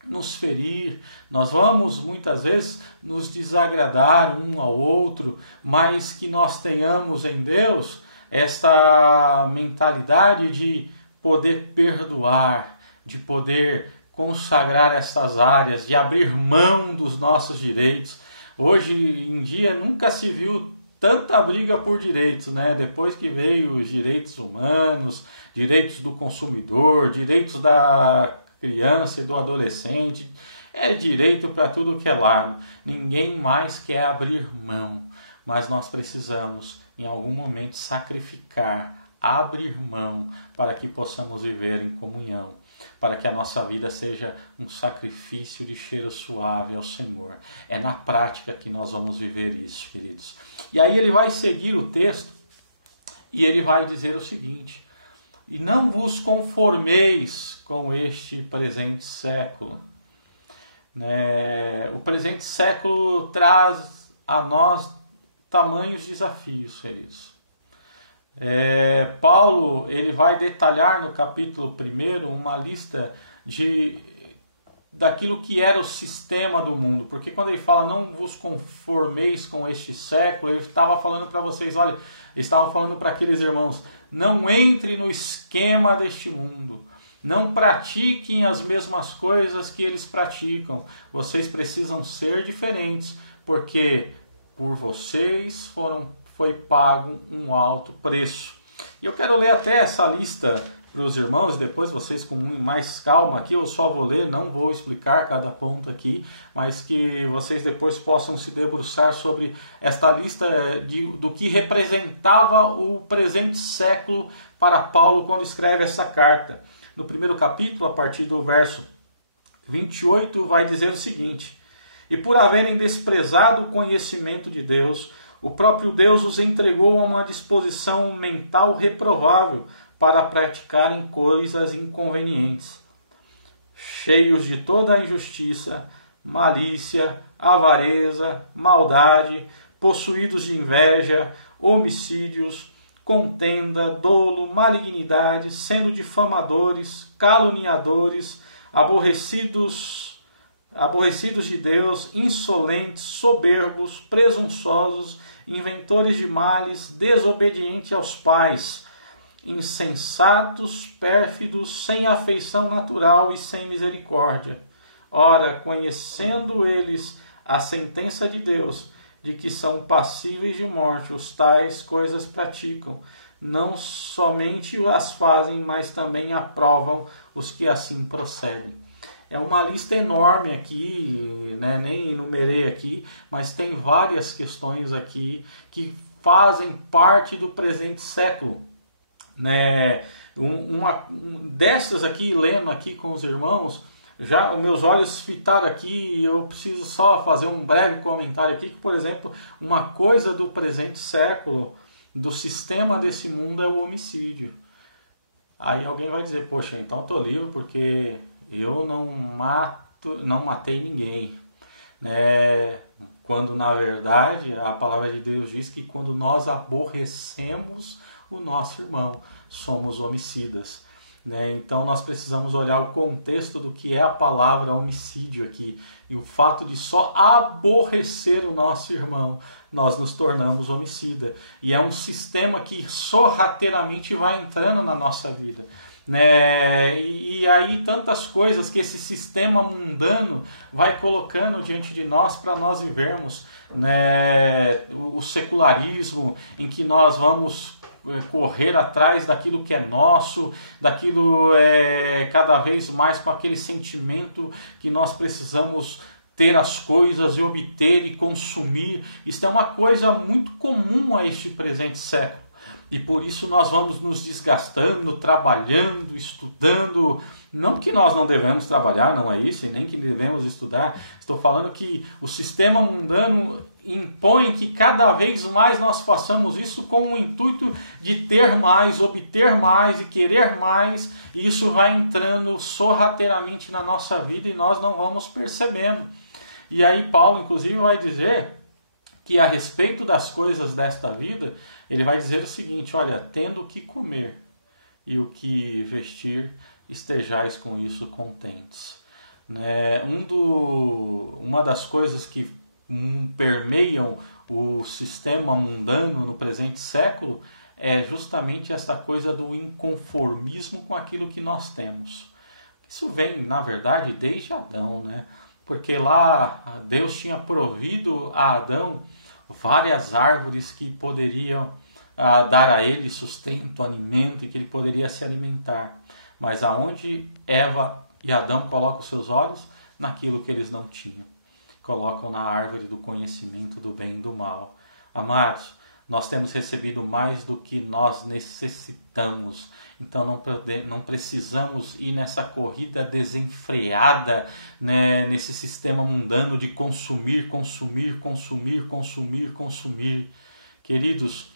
nos ferir, nós vamos muitas vezes nos desagradar um ao outro, mas que nós tenhamos em Deus esta mentalidade de poder perdoar, de poder consagrar essas áreas, de abrir mão dos nossos direitos. Hoje em dia nunca se viu tanta briga por direitos, né? Depois que veio os direitos humanos, direitos do consumidor, direitos da criança e do adolescente, é direito para tudo que é lado. Ninguém mais quer abrir mão, mas nós precisamos em algum momento, sacrificar, abrir mão, para que possamos viver em comunhão, para que a nossa vida seja um sacrifício de cheiro suave ao Senhor. É na prática que nós vamos viver isso, queridos. E aí ele vai seguir o texto e ele vai dizer o seguinte: e não vos conformeis com este presente século. O presente século traz a nós tamanhos desafios, queridos. Paulo ele vai detalhar no capítulo 1 uma lista daquilo que era o sistema do mundo, porque quando ele fala não vos conformeis com este século, ele estava falando para vocês, olha, ele estava falando para aqueles irmãos, não entre no esquema deste mundo, não pratiquem as mesmas coisas que eles praticam, vocês precisam ser diferentes, porque por vocês foi pago um alto preço. E eu quero ler até essa lista para os irmãos, depois vocês com mais calma aqui, eu só vou ler, não vou explicar cada ponto aqui, mas que vocês depois possam se debruçar sobre esta lista do que representava o presente século para Paulo quando escreve essa carta. No primeiro capítulo, a partir do verso 28, vai dizer o seguinte: e por haverem desprezado o conhecimento de Deus, o próprio Deus os entregou a uma disposição mental reprovável para praticarem coisas inconvenientes, cheios de toda a injustiça, malícia, avareza, maldade, possuídos de inveja, homicídios, contenda, dolo, malignidade, sendo difamadores, caluniadores, aborrecidos de Deus, insolentes, soberbos, presunçosos, inventores de males, desobedientes aos pais, insensatos, pérfidos, sem afeição natural e sem misericórdia. Ora, conhecendo eles a sentença de Deus, de que são passíveis de morte, os tais coisas praticam, não somente as fazem, mas também aprovam os que assim procedem. É uma lista enorme aqui, né? Nem enumerei aqui, mas tem várias questões aqui que fazem parte do presente século. Destas aqui, lendo aqui com os irmãos, já os meus olhos fitaram aqui e eu preciso só fazer um breve comentário aqui, que, por exemplo, uma coisa do presente século, do sistema desse mundo, é o homicídio. Aí alguém vai dizer, poxa, então estou livre porque eu não matei ninguém. Quando na verdade a palavra de Deus diz que quando nós aborrecemos o nosso irmão, somos homicidas. Então nós precisamos olhar o contexto do que é a palavra homicídio aqui. E o fato de só aborrecer o nosso irmão, nós nos tornamos homicida. E é um sistema que sorrateiramente vai entrando na nossa vida. E aí tantas coisas que esse sistema mundano vai colocando diante de nós para nós vivermos. O secularismo, em que nós vamos correr atrás daquilo que é nosso, daquilo cada vez mais com aquele sentimento que nós precisamos ter as coisas e obter e consumir. Isso é uma coisa muito comum a este presente século. E por isso nós vamos nos desgastando, trabalhando, estudando. Não que nós não devemos trabalhar, não é isso, e nem que devemos estudar. Estou falando que o sistema mundano impõe que cada vez mais nós façamos isso com o intuito de ter mais, obter mais e querer mais. E isso vai entrando sorrateiramente na nossa vida e nós não vamos percebendo. E aí Paulo, inclusive, vai dizer que a respeito das coisas desta vida, ele vai dizer o seguinte: olha, tendo o que comer e o que vestir, estejais com isso contentes. Uma das coisas que permeiam o sistema mundano no presente século é justamente esta coisa do inconformismo com aquilo que nós temos. Isso vem, na verdade, desde Adão, porque lá Deus tinha provido a Adão várias árvores que poderiam dar a ele sustento, alimento, e que ele poderia se alimentar. Mas aonde Eva e Adão colocam os seus olhos? Naquilo que eles não tinham. Colocam na árvore do conhecimento do bem e do mal. Amados, Nós temos recebido mais do que nós necessitamos. Então não precisamos ir nessa corrida desenfreada, né, nesse sistema mundano de consumir. Queridos,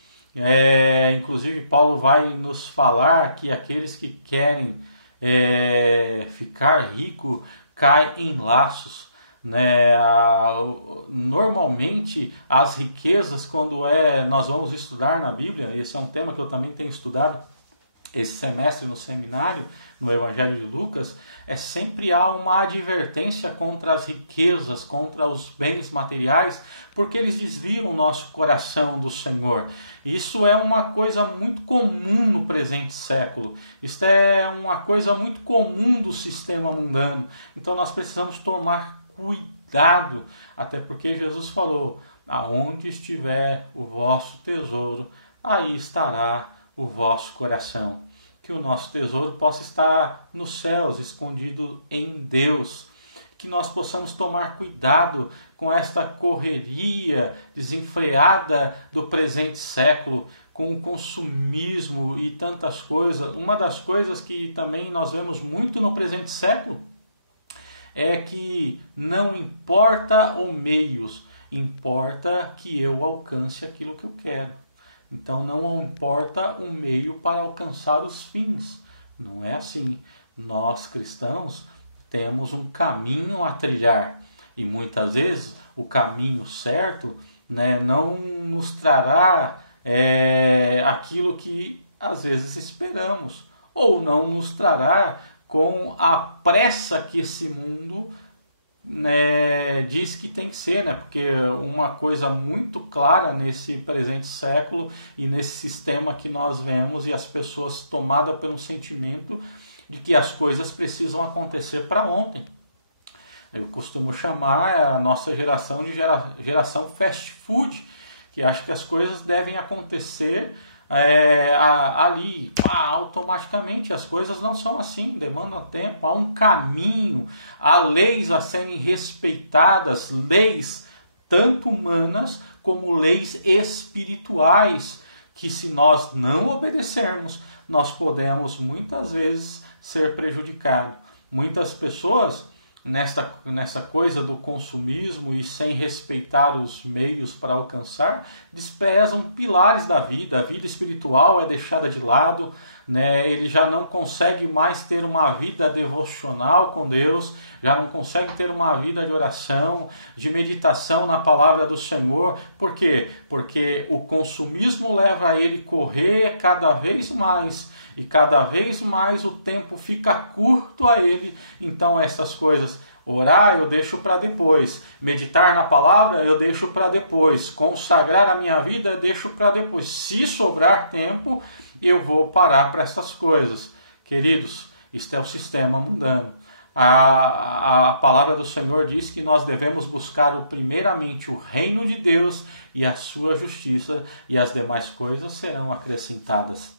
inclusive Paulo vai nos falar que aqueles que querem ficar rico caem em laços, né? Normalmente as riquezas, quando nós vamos estudar na Bíblia, esse é um tema que eu também tenho estudado esse semestre no seminário, no Evangelho de Lucas, sempre há uma advertência contra as riquezas, contra os bens materiais, porque eles desviam o nosso coração do Senhor. Isso é uma coisa muito comum no presente século. Isso é uma coisa muito comum do sistema mundano. Então nós precisamos tomar cuidado, até porque Jesus falou: aonde estiver o vosso tesouro, aí estará o vosso coração. Que o nosso tesouro possa estar nos céus, escondido em Deus. Que nós possamos tomar cuidado com esta correria desenfreada do presente século, com o consumismo e tantas coisas. Uma das coisas que também nós vemos muito no presente século é que não importa os meios, importa que eu alcance aquilo que eu quero. Então não importa o meio para alcançar os fins. Não é assim. Nós cristãos temos um caminho a trilhar. E muitas vezes o caminho certo, né, não nos trará aquilo que às vezes esperamos. Ou não nos trará com a pressa que esse mundo, né, diz que tem que ser, né? Porque uma coisa muito clara nesse presente século e nesse sistema que nós vemos, e as pessoas tomadas pelo sentimento de que as coisas precisam acontecer para ontem. Eu costumo chamar a nossa geração de geração fast food, que acha que as coisas devem acontecer ali, automaticamente. As coisas não são assim, demandam tempo, há um caminho, há leis a serem respeitadas, leis tanto humanas como leis espirituais, que se nós não obedecermos, nós podemos muitas vezes ser prejudicados. Muitas pessoas nessa coisa do consumismo e sem respeitar os meios para alcançar, desprezam pilares da vida. A vida espiritual é deixada de lado, né? Ele já não consegue mais ter uma vida devocional com Deus, já não consegue ter uma vida de oração, de meditação na palavra do Senhor. Por quê? Porque o consumismo leva a ele correr cada vez mais, e cada vez mais o tempo fica curto a ele. Então essas coisas, orar eu deixo para depois, meditar na palavra eu deixo para depois, consagrar a minha vida eu deixo para depois. Se sobrar tempo, eu vou parar para essas coisas. Queridos, isto é o sistema mundano. A palavra do Senhor diz que nós devemos buscar primeiramente o reino de Deus e a sua justiça, e as demais coisas serão acrescentadas.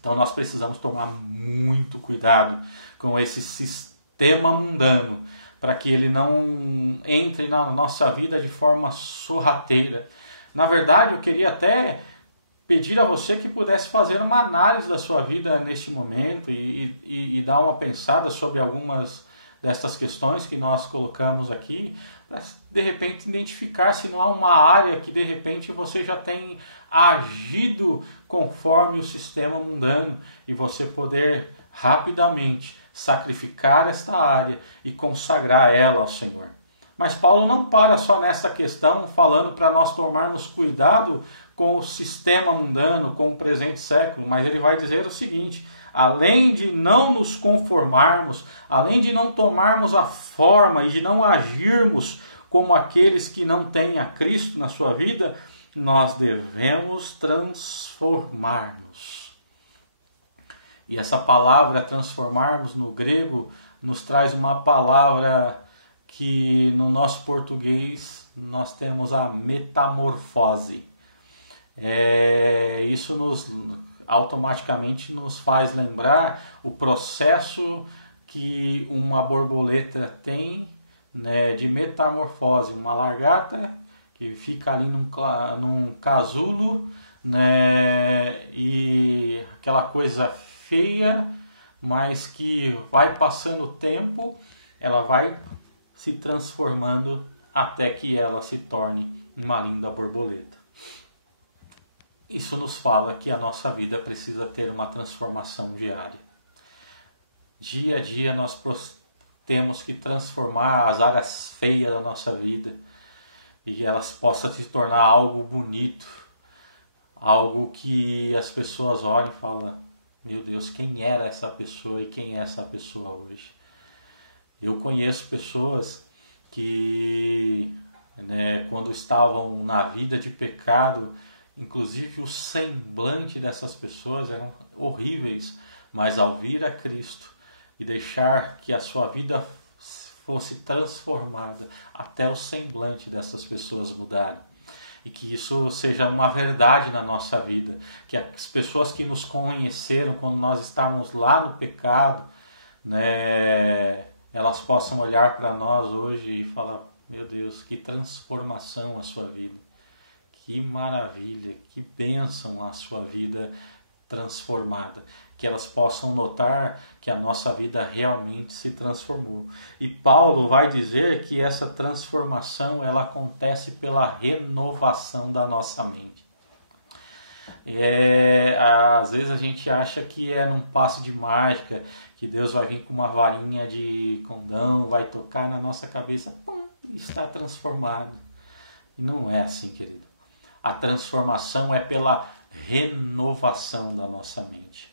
Então nós precisamos tomar muito cuidado com esse sistema mundano, para que ele não entre na nossa vida de forma sorrateira. Na verdade, eu queria até pedir a você que pudesse fazer uma análise da sua vida neste momento e dar uma pensada sobre algumas destas questões que nós colocamos aqui, para de repente identificar se não há uma área que de repente você já tem agido conforme o sistema mundano, e você poder rapidamente sacrificar esta área e consagrar ela ao Senhor. Mas Paulo não para só nessa questão, falando para nós tomarmos cuidado com o sistema mundano, com o presente século, mas ele vai dizer o seguinte: além de não nos conformarmos, além de não tomarmos a forma e de não agirmos como aqueles que não têm a Cristo na sua vida, nós devemos transformar-nos. E essa palavra transformarmos no grego nos traz uma palavra que no nosso português nós temos a metamorfose. Isso automaticamente nos faz lembrar o processo que uma borboleta tem, né, de metamorfose. Uma lagarta que fica ali num casulo, né? E aquela coisa feia, mas que vai passando o tempo, ela vai se transformando até que ela se torne uma linda borboleta. Isso nos fala que a nossa vida precisa ter uma transformação diária. Dia a dia nós temos que transformar as áreas feias da nossa vida e elas possam se tornar algo bonito, algo que as pessoas olhem e falam: meu Deus, quem era essa pessoa e quem é essa pessoa hoje? Eu conheço pessoas que, né, quando estavam na vida de pecado, inclusive o semblante dessas pessoas eram horríveis, mas ao vir a Cristo e deixar que a sua vida fosse transformada, até o semblante dessas pessoas mudaram. E que isso seja uma verdade na nossa vida, que as pessoas que nos conheceram quando nós estávamos lá no pecado, né, elas possam olhar para nós hoje e falar: meu Deus, que transformação a sua vida, que maravilha, que bênção a sua vida transformada, que elas possam notar que a nossa vida realmente se transformou. E Paulo vai dizer que essa transformação ela acontece pela renovação da nossa mente. Às vezes a gente acha que é num passe de mágica, que Deus vai vir com uma varinha de condão, vai tocar na nossa cabeça, pum, está transformado. E não é assim, querido. A transformação é pela renovação da nossa mente.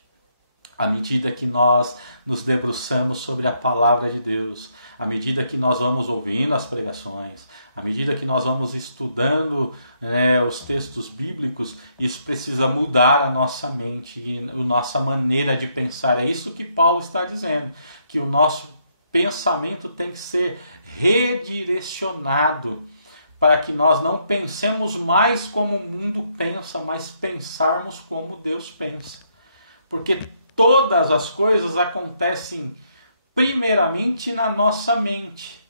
À medida que nós nos debruçamos sobre a palavra de Deus, à medida que nós vamos ouvindo as pregações, à medida que nós vamos estudando, né, os textos bíblicos, isso precisa mudar a nossa mente e a nossa maneira de pensar. É isso que Paulo está dizendo, que o nosso pensamento tem que ser redirecionado para que nós não pensemos mais como o mundo pensa, mas pensarmos como Deus pensa. Porque todas as coisas acontecem primeiramente na nossa mente,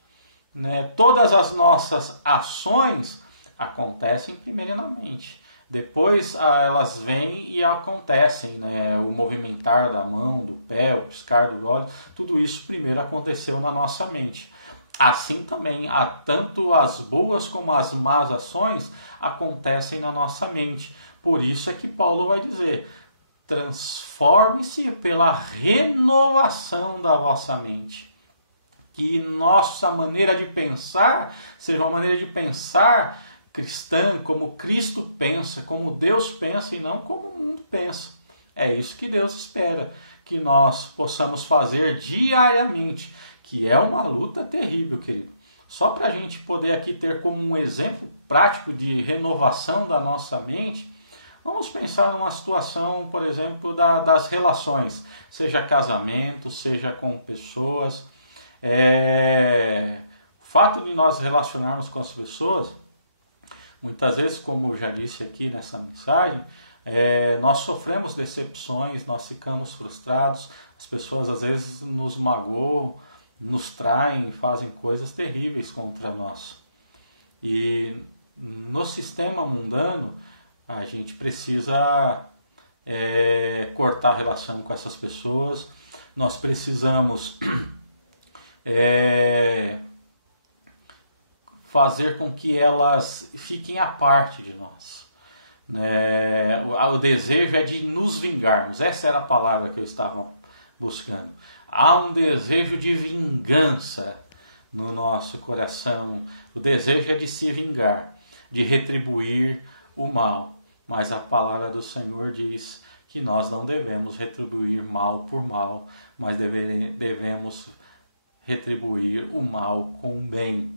né? Todas as nossas ações acontecem primeiro na mente. Depois elas vêm e acontecem, né? O movimentar da mão, do pé, o piscar do olho, tudo isso primeiro aconteceu na nossa mente. Assim também, tanto as boas como as más ações acontecem na nossa mente. Por isso é que Paulo vai dizer: transforme-se pela renovação da vossa mente. Que nossa maneira de pensar seja uma maneira de pensar cristã, como Cristo pensa, como Deus pensa e não como o mundo pensa. É isso que Deus espera que nós possamos fazer diariamente, que é uma luta terrível, querido. Só para a gente poder aqui ter como um exemplo prático de renovação da nossa mente, vamos pensar numa situação, por exemplo, das relações, seja casamento, seja com pessoas. O fato de nós relacionarmos com as pessoas, muitas vezes, como eu já disse aqui nessa mensagem, nós sofremos decepções, nós ficamos frustrados, as pessoas às vezes nos magoam, nos traem, fazem coisas terríveis contra nós. E no sistema mundano, a gente precisa cortar a relação com essas pessoas, nós precisamos fazer com que elas fiquem à parte de nós. O desejo é de nos vingarmos, essa era a palavra que eu estava buscando. Há um desejo de vingança no nosso coração, o desejo é de se vingar, de retribuir o mal. Mas a palavra do Senhor diz que nós não devemos retribuir mal por mal, mas devemos retribuir o mal com o bem.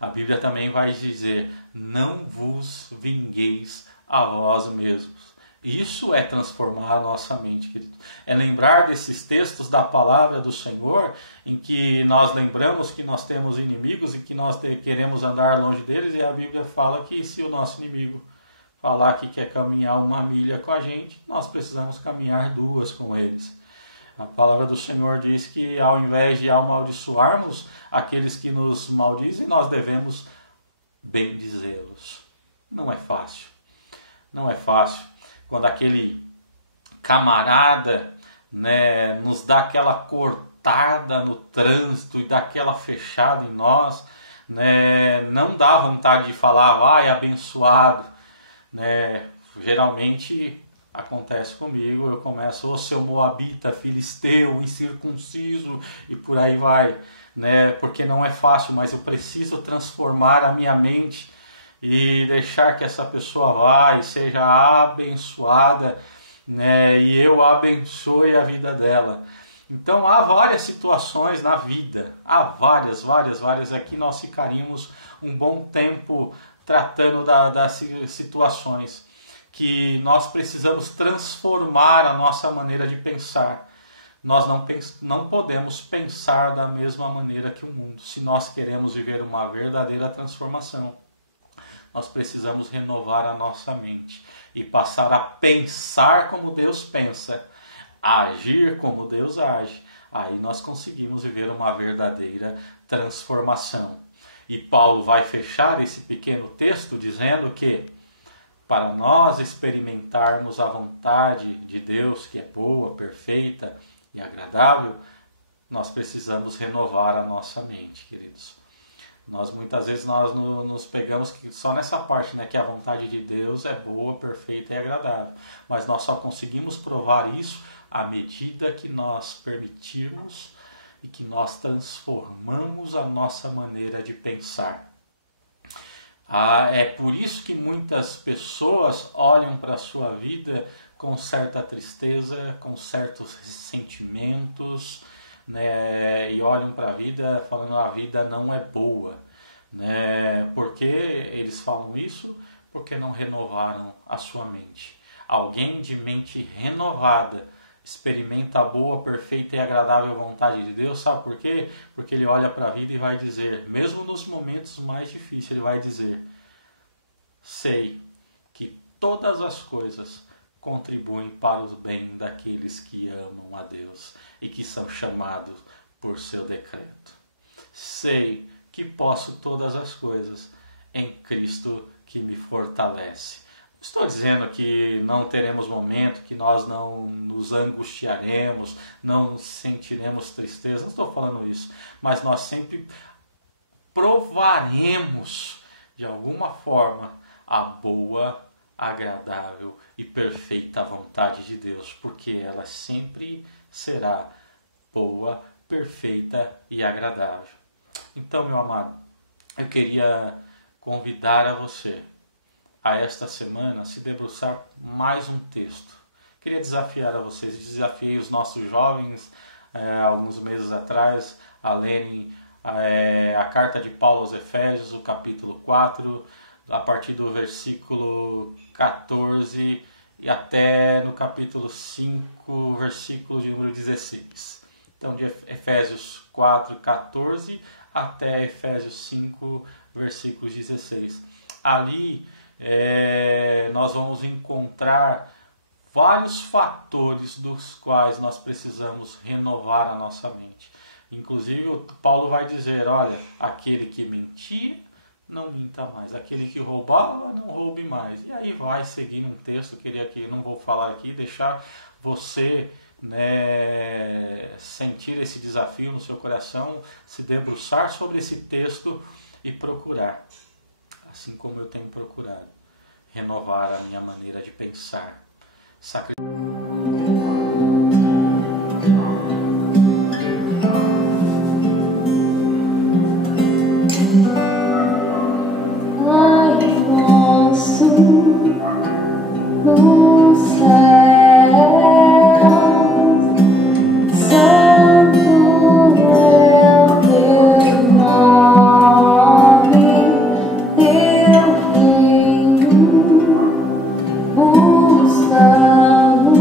A Bíblia também vai dizer: não vos vingueis a vós mesmos. Isso é transformar a nossa mente, querido. É lembrar desses textos da palavra do Senhor, em que nós lembramos que nós temos inimigos e que nós queremos andar longe deles, e a Bíblia fala que se o nosso inimigo falar que quer caminhar 1 milha com a gente, nós precisamos caminhar 2 com eles. A palavra do Senhor diz que ao invés de amaldiçoarmos aqueles que nos maldizem, nós devemos bendizê-los. Não é fácil. Não é fácil. quando aquele camarada, né, nos dá aquela cortada no trânsito e dá aquela fechada em nós, né, não dá vontade de falar, vai abençoado, né? Geralmente acontece comigo, eu começo, ô seu moabita, filisteu, incircunciso, e por aí vai, né? Porque não é fácil, mas eu preciso transformar a minha mente e deixar que essa pessoa vá e seja abençoada, né? E eu abençoe a vida dela. Então há várias situações na vida, há várias, aqui nós ficaríamos um bom tempo tratando das situações que nós precisamos transformar a nossa maneira de pensar. Nós não podemos pensar da mesma maneira que o mundo. Se nós queremos viver uma verdadeira transformação, nós precisamos renovar a nossa mente e passar a pensar como Deus pensa, a agir como Deus age. Aí nós conseguimos viver uma verdadeira transformação. E Paulo vai fechar esse pequeno texto dizendo que para nós experimentarmos a vontade de Deus, que é boa, perfeita e agradável, nós precisamos renovar a nossa mente, queridos. Muitas vezes nós nos pegamos só nessa parte, né, que a vontade de Deus é boa, perfeita e agradável. Mas nós só conseguimos provar isso à medida que nós permitirmos e que nós transformamos a nossa maneira de pensar. É por isso que muitas pessoas olham para a sua vida com certa tristeza, com certos sentimentos, né, e olham para a vida falando a vida não é boa. Né? Por que eles falam isso? Porque não renovaram a sua mente. Alguém de mente renovada experimenta a boa, perfeita e agradável vontade de Deus, sabe por quê? Porque ele olha para a vida e vai dizer, mesmo nos momentos mais difíceis, ele vai dizer, sei que todas as coisas contribuem para o bem daqueles que amam a Deus e que são chamados por seu decreto. Sei que posso todas as coisas em Cristo que me fortalece. Estou dizendo que não teremos momento, que nós não nos angustiaremos, não sentiremos tristeza, não estou falando isso, mas nós sempre provaremos de alguma forma a boa, agradável e perfeita vontade de Deus, porque ela sempre será boa, perfeita e agradável. Então, meu amado, eu queria convidar a você a esta semana se debruçar mais um texto. Queria desafiar a vocês, desafiei os nossos jovens alguns meses atrás a lerem a carta de Paulo aos Efésios, o capítulo 4, a partir do versículo 14 e até no capítulo 5, versículo de número 16. Então, de Efésios 4, 14 até Efésios 5, versículos 16. Ali nós vamos encontrar vários fatores dos quais nós precisamos renovar a nossa mente. Inclusive, Paulo vai dizer, olha, aquele que mentia, não minta mais. Aquele que roubava, não roube mais. E aí vai seguindo um texto, que não vou falar aqui, deixar você, né, sentir esse desafio no seu coração, se debruçar sobre esse texto e procurar, assim como eu tenho procurado, renovar a minha maneira de pensar. No céu, santo é o teu nome, teu reino buscamos.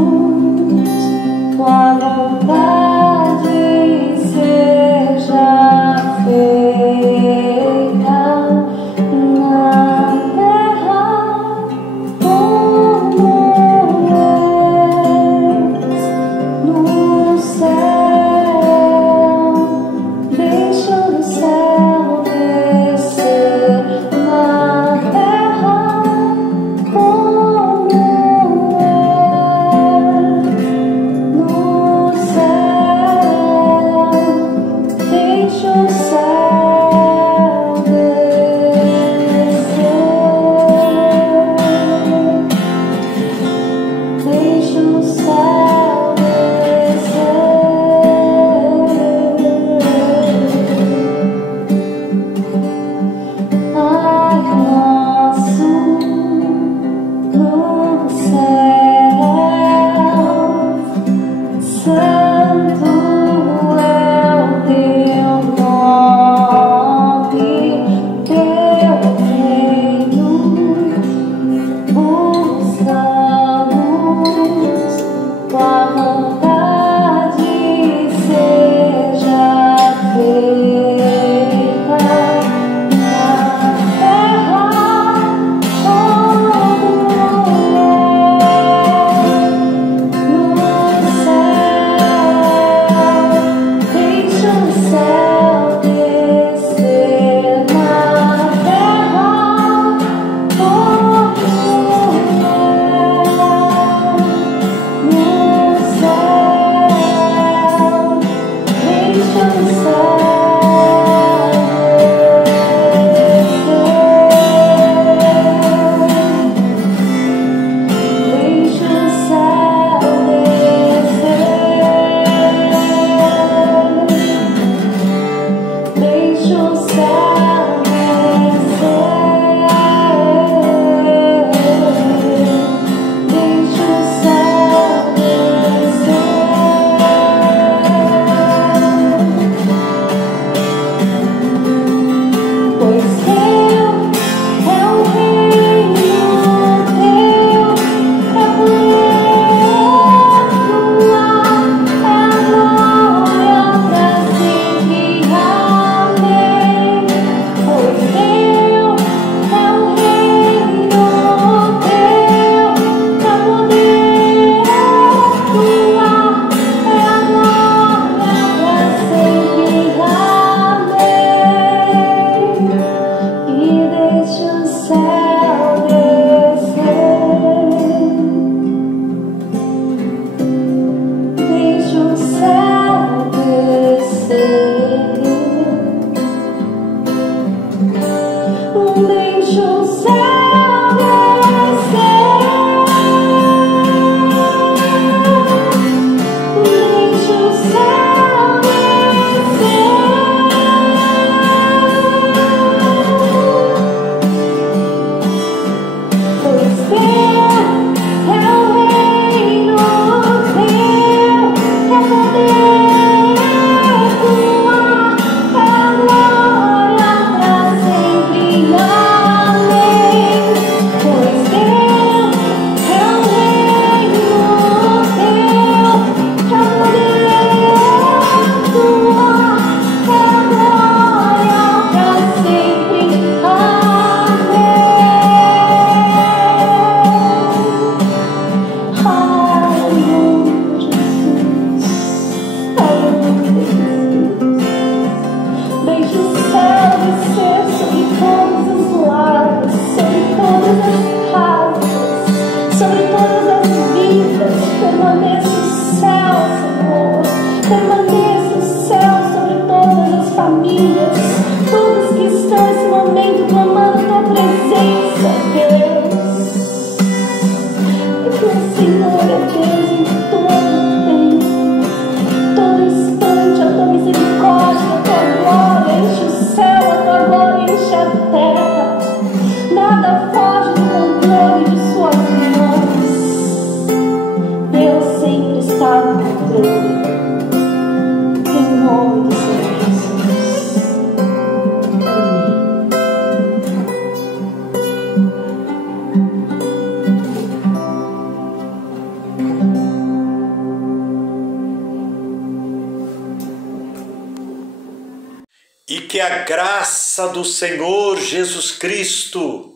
e que a graça do Senhor Jesus Cristo,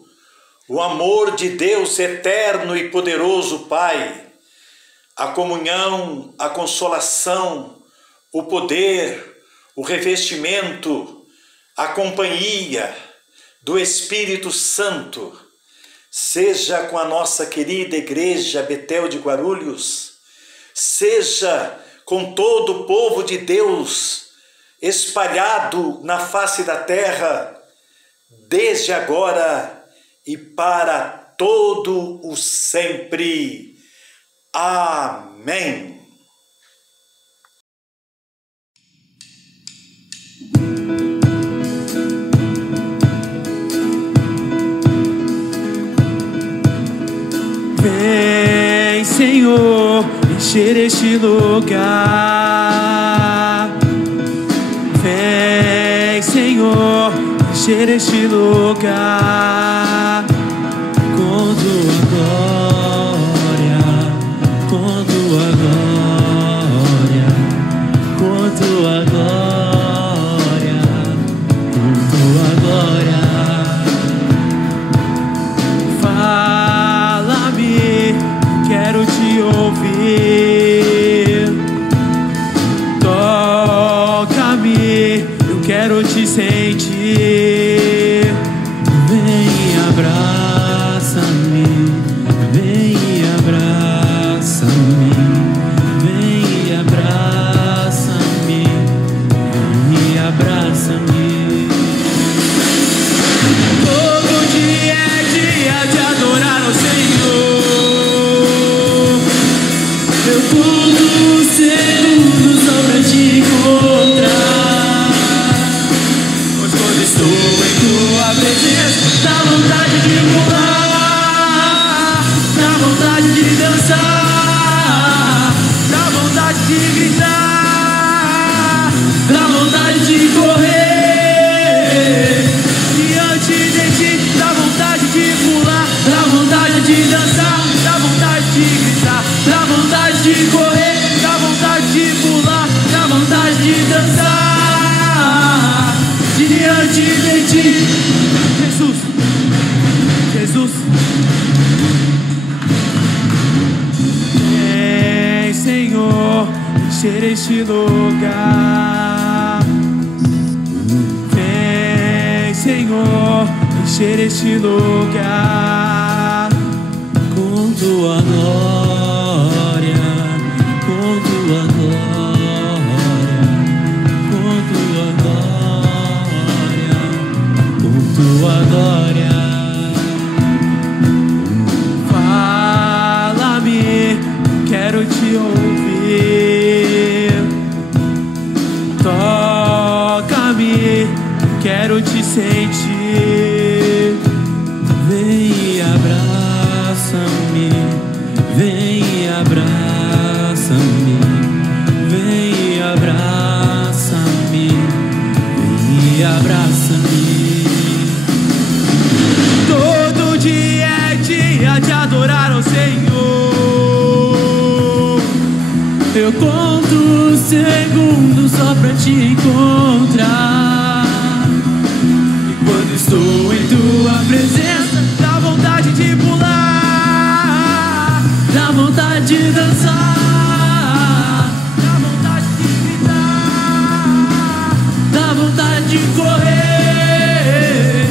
o amor de Deus eterno e poderoso Pai, a comunhão, a consolação, o poder, o revestimento, a companhia do Espírito Santo, seja com a nossa querida Igreja Betel de Guarulhos, seja com todo o povo de Deus espalhado na face da terra, desde agora e para todo o sempre. Amém. Vem, Senhor, encher este lugar. Vem, Senhor, encher este lugar com tua glória, com tua glória, com tua glória, com tua glória. Fala-me, quero te ouvir. Toca-me, eu quero te sentir. Vem e abraça-me, vem e abraça-me, vem e abraça-me, vem e abraça-me. Todo dia é dia de adorar ao Senhor. Eu conto os segundos só pra te encontrar. Pois quando estou em tua presença, dá vontade de pular, dá vontade de dançar, dá vontade de gritar, dá vontade de correr diante de ti, dá vontade de pular, dá vontade de dançar, dá vontade de gritar, dá vontade de correr, dá vontade de pular, dá vontade de dançar diante de ti. Jesus, Jesus. Vem, Senhor, encher este lugar. Vem, Senhor, encher este lugar com tua glória, com tua glória, com tua glória, com tua glória. Fala-me, quero te ouvir. Toca-me, quero te sentir. Vem e abraça-me, vem e abraça-me, vem e abraça-me, vem e abraça-me. Todo dia é dia de adorar ao Senhor. Eu conto os segundos só pra te encontrar. E quando estou em tua presença, dá vontade de pular, dá vontade de dançar, dá vontade de gritar, dá vontade de correr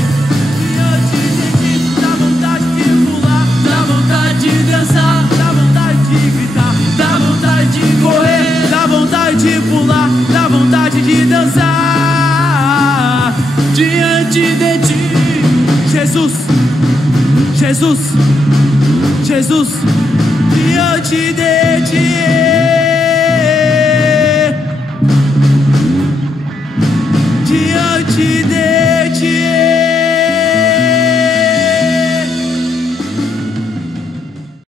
diante de ti, dá vontade de pular, dá vontade de dançar, dá vontade de gritar, dá vontade de correr, dá vontade de pular, dá vontade de dançar diante de ti. Jesus, Jesus, Jesus, diante de ti. Diante de